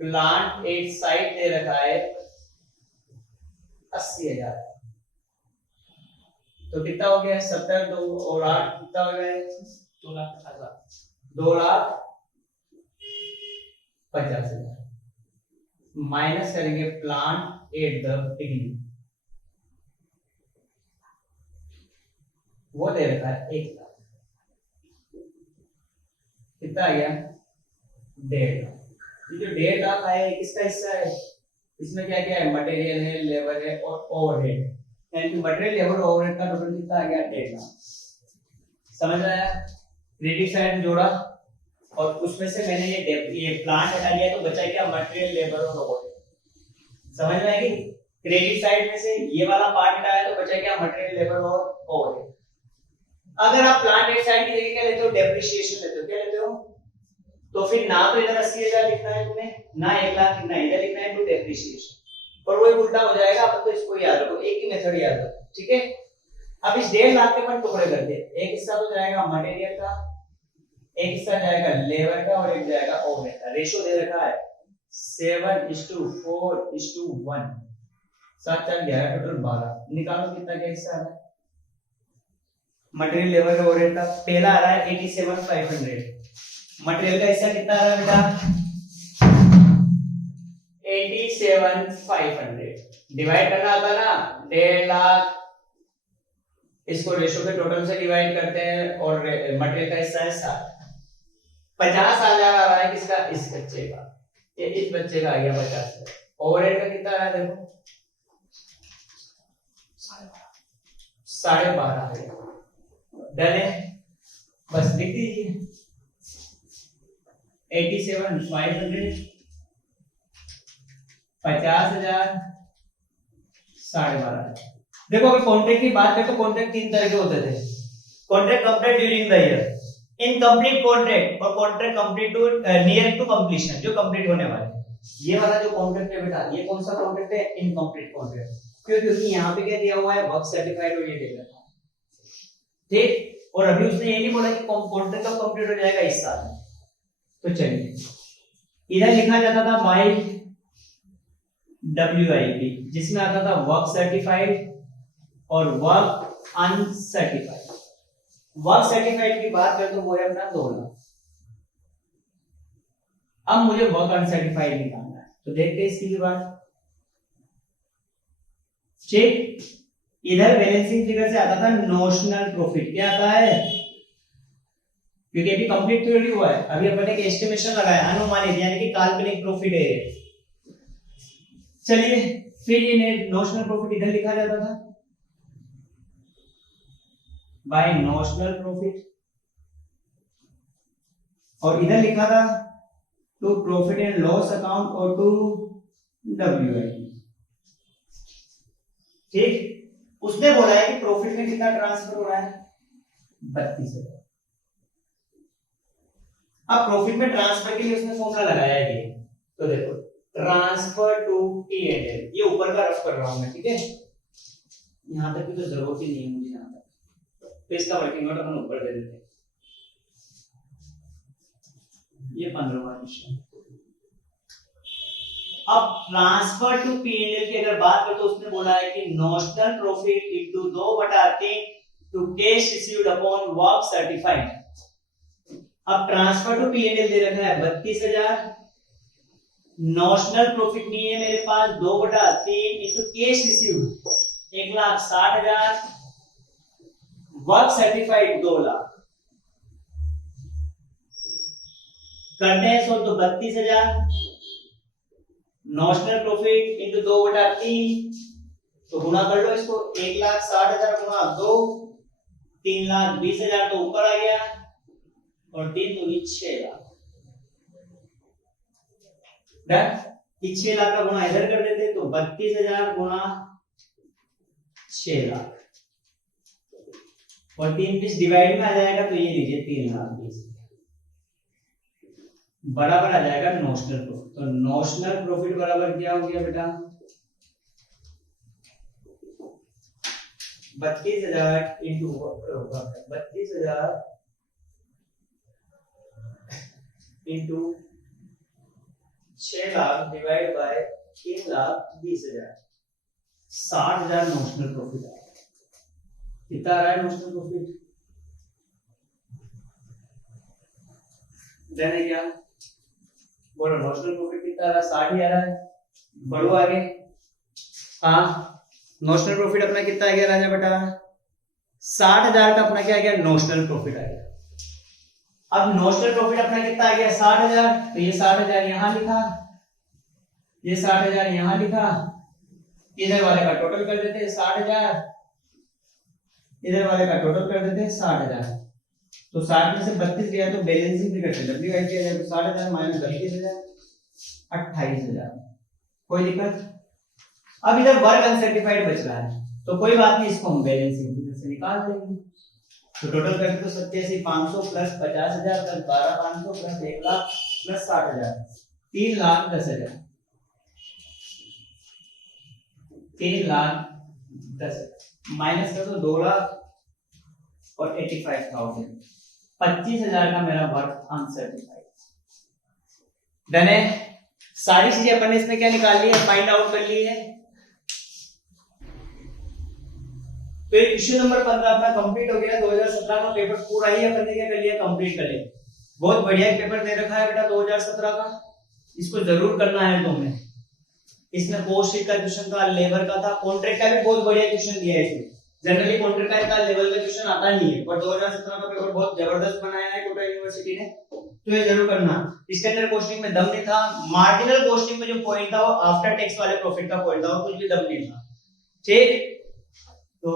प्लांट एट साइड दे रखा है 80,000। तो कितना हो गया, 70 2 और 8 कितना हो गया, 2,50,000 माइनस करेंगे प्लांट एट द बिगिनिंग, वो दे रखा है 1 लाख। कितना आ गया, 1.5 लाख। ये जो 1.5 लाख आया है किसका हिस्सा है, इसमें क्या क्या है, मटेरियल है, लेबर है और ओवरहेड। यानी कि मटेरियल, लेबर, ओवरहेड का टोटल कितना आ गया, 1.5 लाख। समझ आया। क्रेडिट साइड जोड़ा और उसमें से मैंने ये प्लांट हटा दिया, तो बचा क्या, मटेरियल, लेबर और ओवरहेड। समझ में आएगी। क्रेडिट साइड में से ये वाला पार्ट हटाया तो बचा क्या, मटेरियल, लेबर और ओवरहेड। अगर आप प्लांट एट साइड की जगह क्या लेते हो, डेप्रिसिएशन लेते हो। क्या लेते हो, तो फिर ना तो इधर 80,000 लिखना है तुम्हें, ना 1 लाख लिखना है, इधर लिखना है टू डेप्रिसिएशन। पर वो उल्टा हो जाएगा, अपन तो इसको याद रखो, एक ही मेथड याद रखो, ठीक है। अब इस 1.5 लाख के अपन टुकड़े कर दे, एक हिस्सा तो जाएगा मटेरियल का, एक हिस्सा जाएगा लेबर का और एक जाएगा ओवरहेड का। रेशो दे रखा है 7:4:1, 7 4 11, टोटल 12। निकालो कितना क्या हिस्सा आ रहा है मटेरियल, लेबर और ओवरहेड का। पहला आ रहा है 87,500। मटेरियल का हिस्सा कितना आ रहा है बेटा, 87,500। डिवाइड करना आता ना, 1.5 लाख, इसको रेशो के टोटल से डिवाइड करते हैं और मटेरियल का हिस्सा है 7। 50,000 आ रहा है किसका, इस बच्चे का, ये इस बच्चे का आ गया 50,000। ओवरहेड का कितना आ रहा है, देखो 12.5। डन है, बस लिख दीजिए 87,500, 50,000, 12.5। देखो अगर कॉन्ट्रैक्ट की बात करें तो कॉन्ट्रैक्ट 3 तरह के होते थे। Contract complete during the year, incomplete contract और contract complete to near to completion, जो कंप्लीट होने वाला है। ये वाला जो कॉन्ट्रैक्ट है बेटा, ये कौन सा कॉन्ट्रैक्ट है, इनकम्प्लीट कॉन्ट्रैक्ट। क्यों, क्योंकि यहाँ पे क्या दिया हुआ है, वर्क सर्टिफाइड और ये दे रखा है, ठीक। और अभी उसने ये नहीं बोला कि कॉन्ट्रैक्ट कब कंप्लीट हो जाएगा, इस साल में। तो चलिए इधर लिखा जाता था बाय WIP, जिसमें आता था वर्क सर्टिफाइड और वर्क अनसर्टिफाइड। वर्क सर्टिफाइड की बात करें तो वो है अपना 2 लाख। अब मुझे वर्क अनसर्टिफाइड निकालना है, तो देखते हैं इसकी भी बात, ठीक। इधर बैलेंसिंग फिगर से आता था नोशनल प्रॉफिट। क्या आता है, क्योंकि अभी कंप्लीट थ्योरी हुआ है, अभी अपन एक एस्टिमेशन लगाया, अनुमानित यानी कि काल्पनिक प्रॉफिट है। चलिए फिर ये नोशनल प्रॉफिट इधर लिखा जाता था बाय नोशनल प्रॉफिट, और इधर लिखा था to profit and loss account और टू WI। ठीक, उसने बोला है कि प्रॉफिट में कितना ट्रांसफर हो रहा है, 32,000। अब प्रॉफिट में ट्रांसफर के लिए उसने फॉर्मूला लगाया है ये, तो देखो ट्रांसफर टू P&L, ये ऊपर का रफ कर रहा हूं मैं, ठीक है, यहां तक की तो जरूरत ही नहीं है मुझे यहां तक, तो इसका वर्किंग नोट अपन ऊपर दे देते हैं। ये 15वां क्वेश्चन। अब ट्रांसफर टू P&L की अगर बात करें तो उसने बोला है कि notional profit into 2/3 to cash received upon work certified. अब ट्रांसफर टू P&L दे रखा है 32,000, नोशनल प्रॉफिट नहीं है मेरे पास, 2/3 into cash received 1,60,000, work certified 2 lakh, करते हैं सो तो 32,000 नोशनल प्रॉफिट इंटू 2/3, तो गुना कर लो इसको, 1,60,000 गुना 2, 3,20,000 तो ऊपर आ गया, और 3 दूनी 6 लाख। डन, 6 लाख का गुना इधर कर देते तो 32,000 गुना 6 लाख, और 3 20 डिवाइड में आ जाएगा, तो ये लीजिए 3,20,000 बराबर आ जाएगा नोशनल प्रॉफिट। तो नोशनल प्रॉफिट बराबर क्या हो गया बेटा, 32,000 into 32,000 into 6 lakh divide by 3,20,000, 60,000 notional profit आ रहा है। कितना आ रहा है नोशनल प्रॉफिट, देने क्या बोलो, नोशनल प्रॉफिट कितना आ रहा है, 60 ही आ रहा है। बढ़ो आगे, हाँ नोशनल प्रॉफिट अपना कितना आ गया राजा बेटा, 60,000 का अपना क्या आ गया, नोशनल प्रॉफिट आ गया। अब नोशनल प्रॉफिट अपना कितना आ गया, 60,000, तो ये 60,000 यहां लिखा, ये 60,000 यहां लिखा, इधर वाले का टोटल कर देते हैं 60,000, इधर वाले का टोटल कर देते हैं 60,000, तो 60 में से 32 गया तो बैलेंसिंग भी करते हैं, WI किया जाए तो 60,000 माइनस 32,000 28,000, कोई दिक्कत। अब इधर वर्क अनसर्टिफाइड बच रहा है, तो कोई बात नहीं, इसको हम बैलेंसिंग से निकाल देंगे, तो टोटल करके तो 87,500 plus 50,000 plus 12,500 plus 1 lakh plus 60,000, 3,10,000, 3,10,000 minus कर दो 2 लाख और 85,000, 25,000 का मेरा वर्क अनसर्टिफाइड। डन है, सारी चीजें अपन ने इसमें क्या निकाल ली है, फाइंड आउट कर ली है। तो इश्यू नंबर 15 अपना कंप्लीट हो गया। 2017 का पेपर पूरा ही अपन ने क्या कर लिया, कंप्लीट कर लिया। बहुत बढ़िया पेपर दे रखा है बेटा 2017 का, इसको जरूर करना है तुमने। इसमें पोस्ट का क्वेश्चन था, लेबर का था, कॉन्ट्रैक्ट का भी बहुत बढ़िया क्वेश्चन दिया है इसमें। जनरली कॉन्ट्रैक्ट का लेवल का क्वेश्चन आता नहीं है, पर 2017 का पेपर बहुत जबरदस्त बनाया है कोटा यूनिवर्सिटी ने, तो ये जरूर करना। इसके अंदर कोस्टिंग में दम नहीं था, मार्जिनल कोस्टिंग में जो पॉइंट था वो आफ्टर टैक्स वाले प्रॉफिट का पॉइंट था, कुछ भी दम नहीं था। ठीक, तो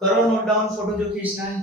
करो नोट डाउन, फोटो जो खींचना है।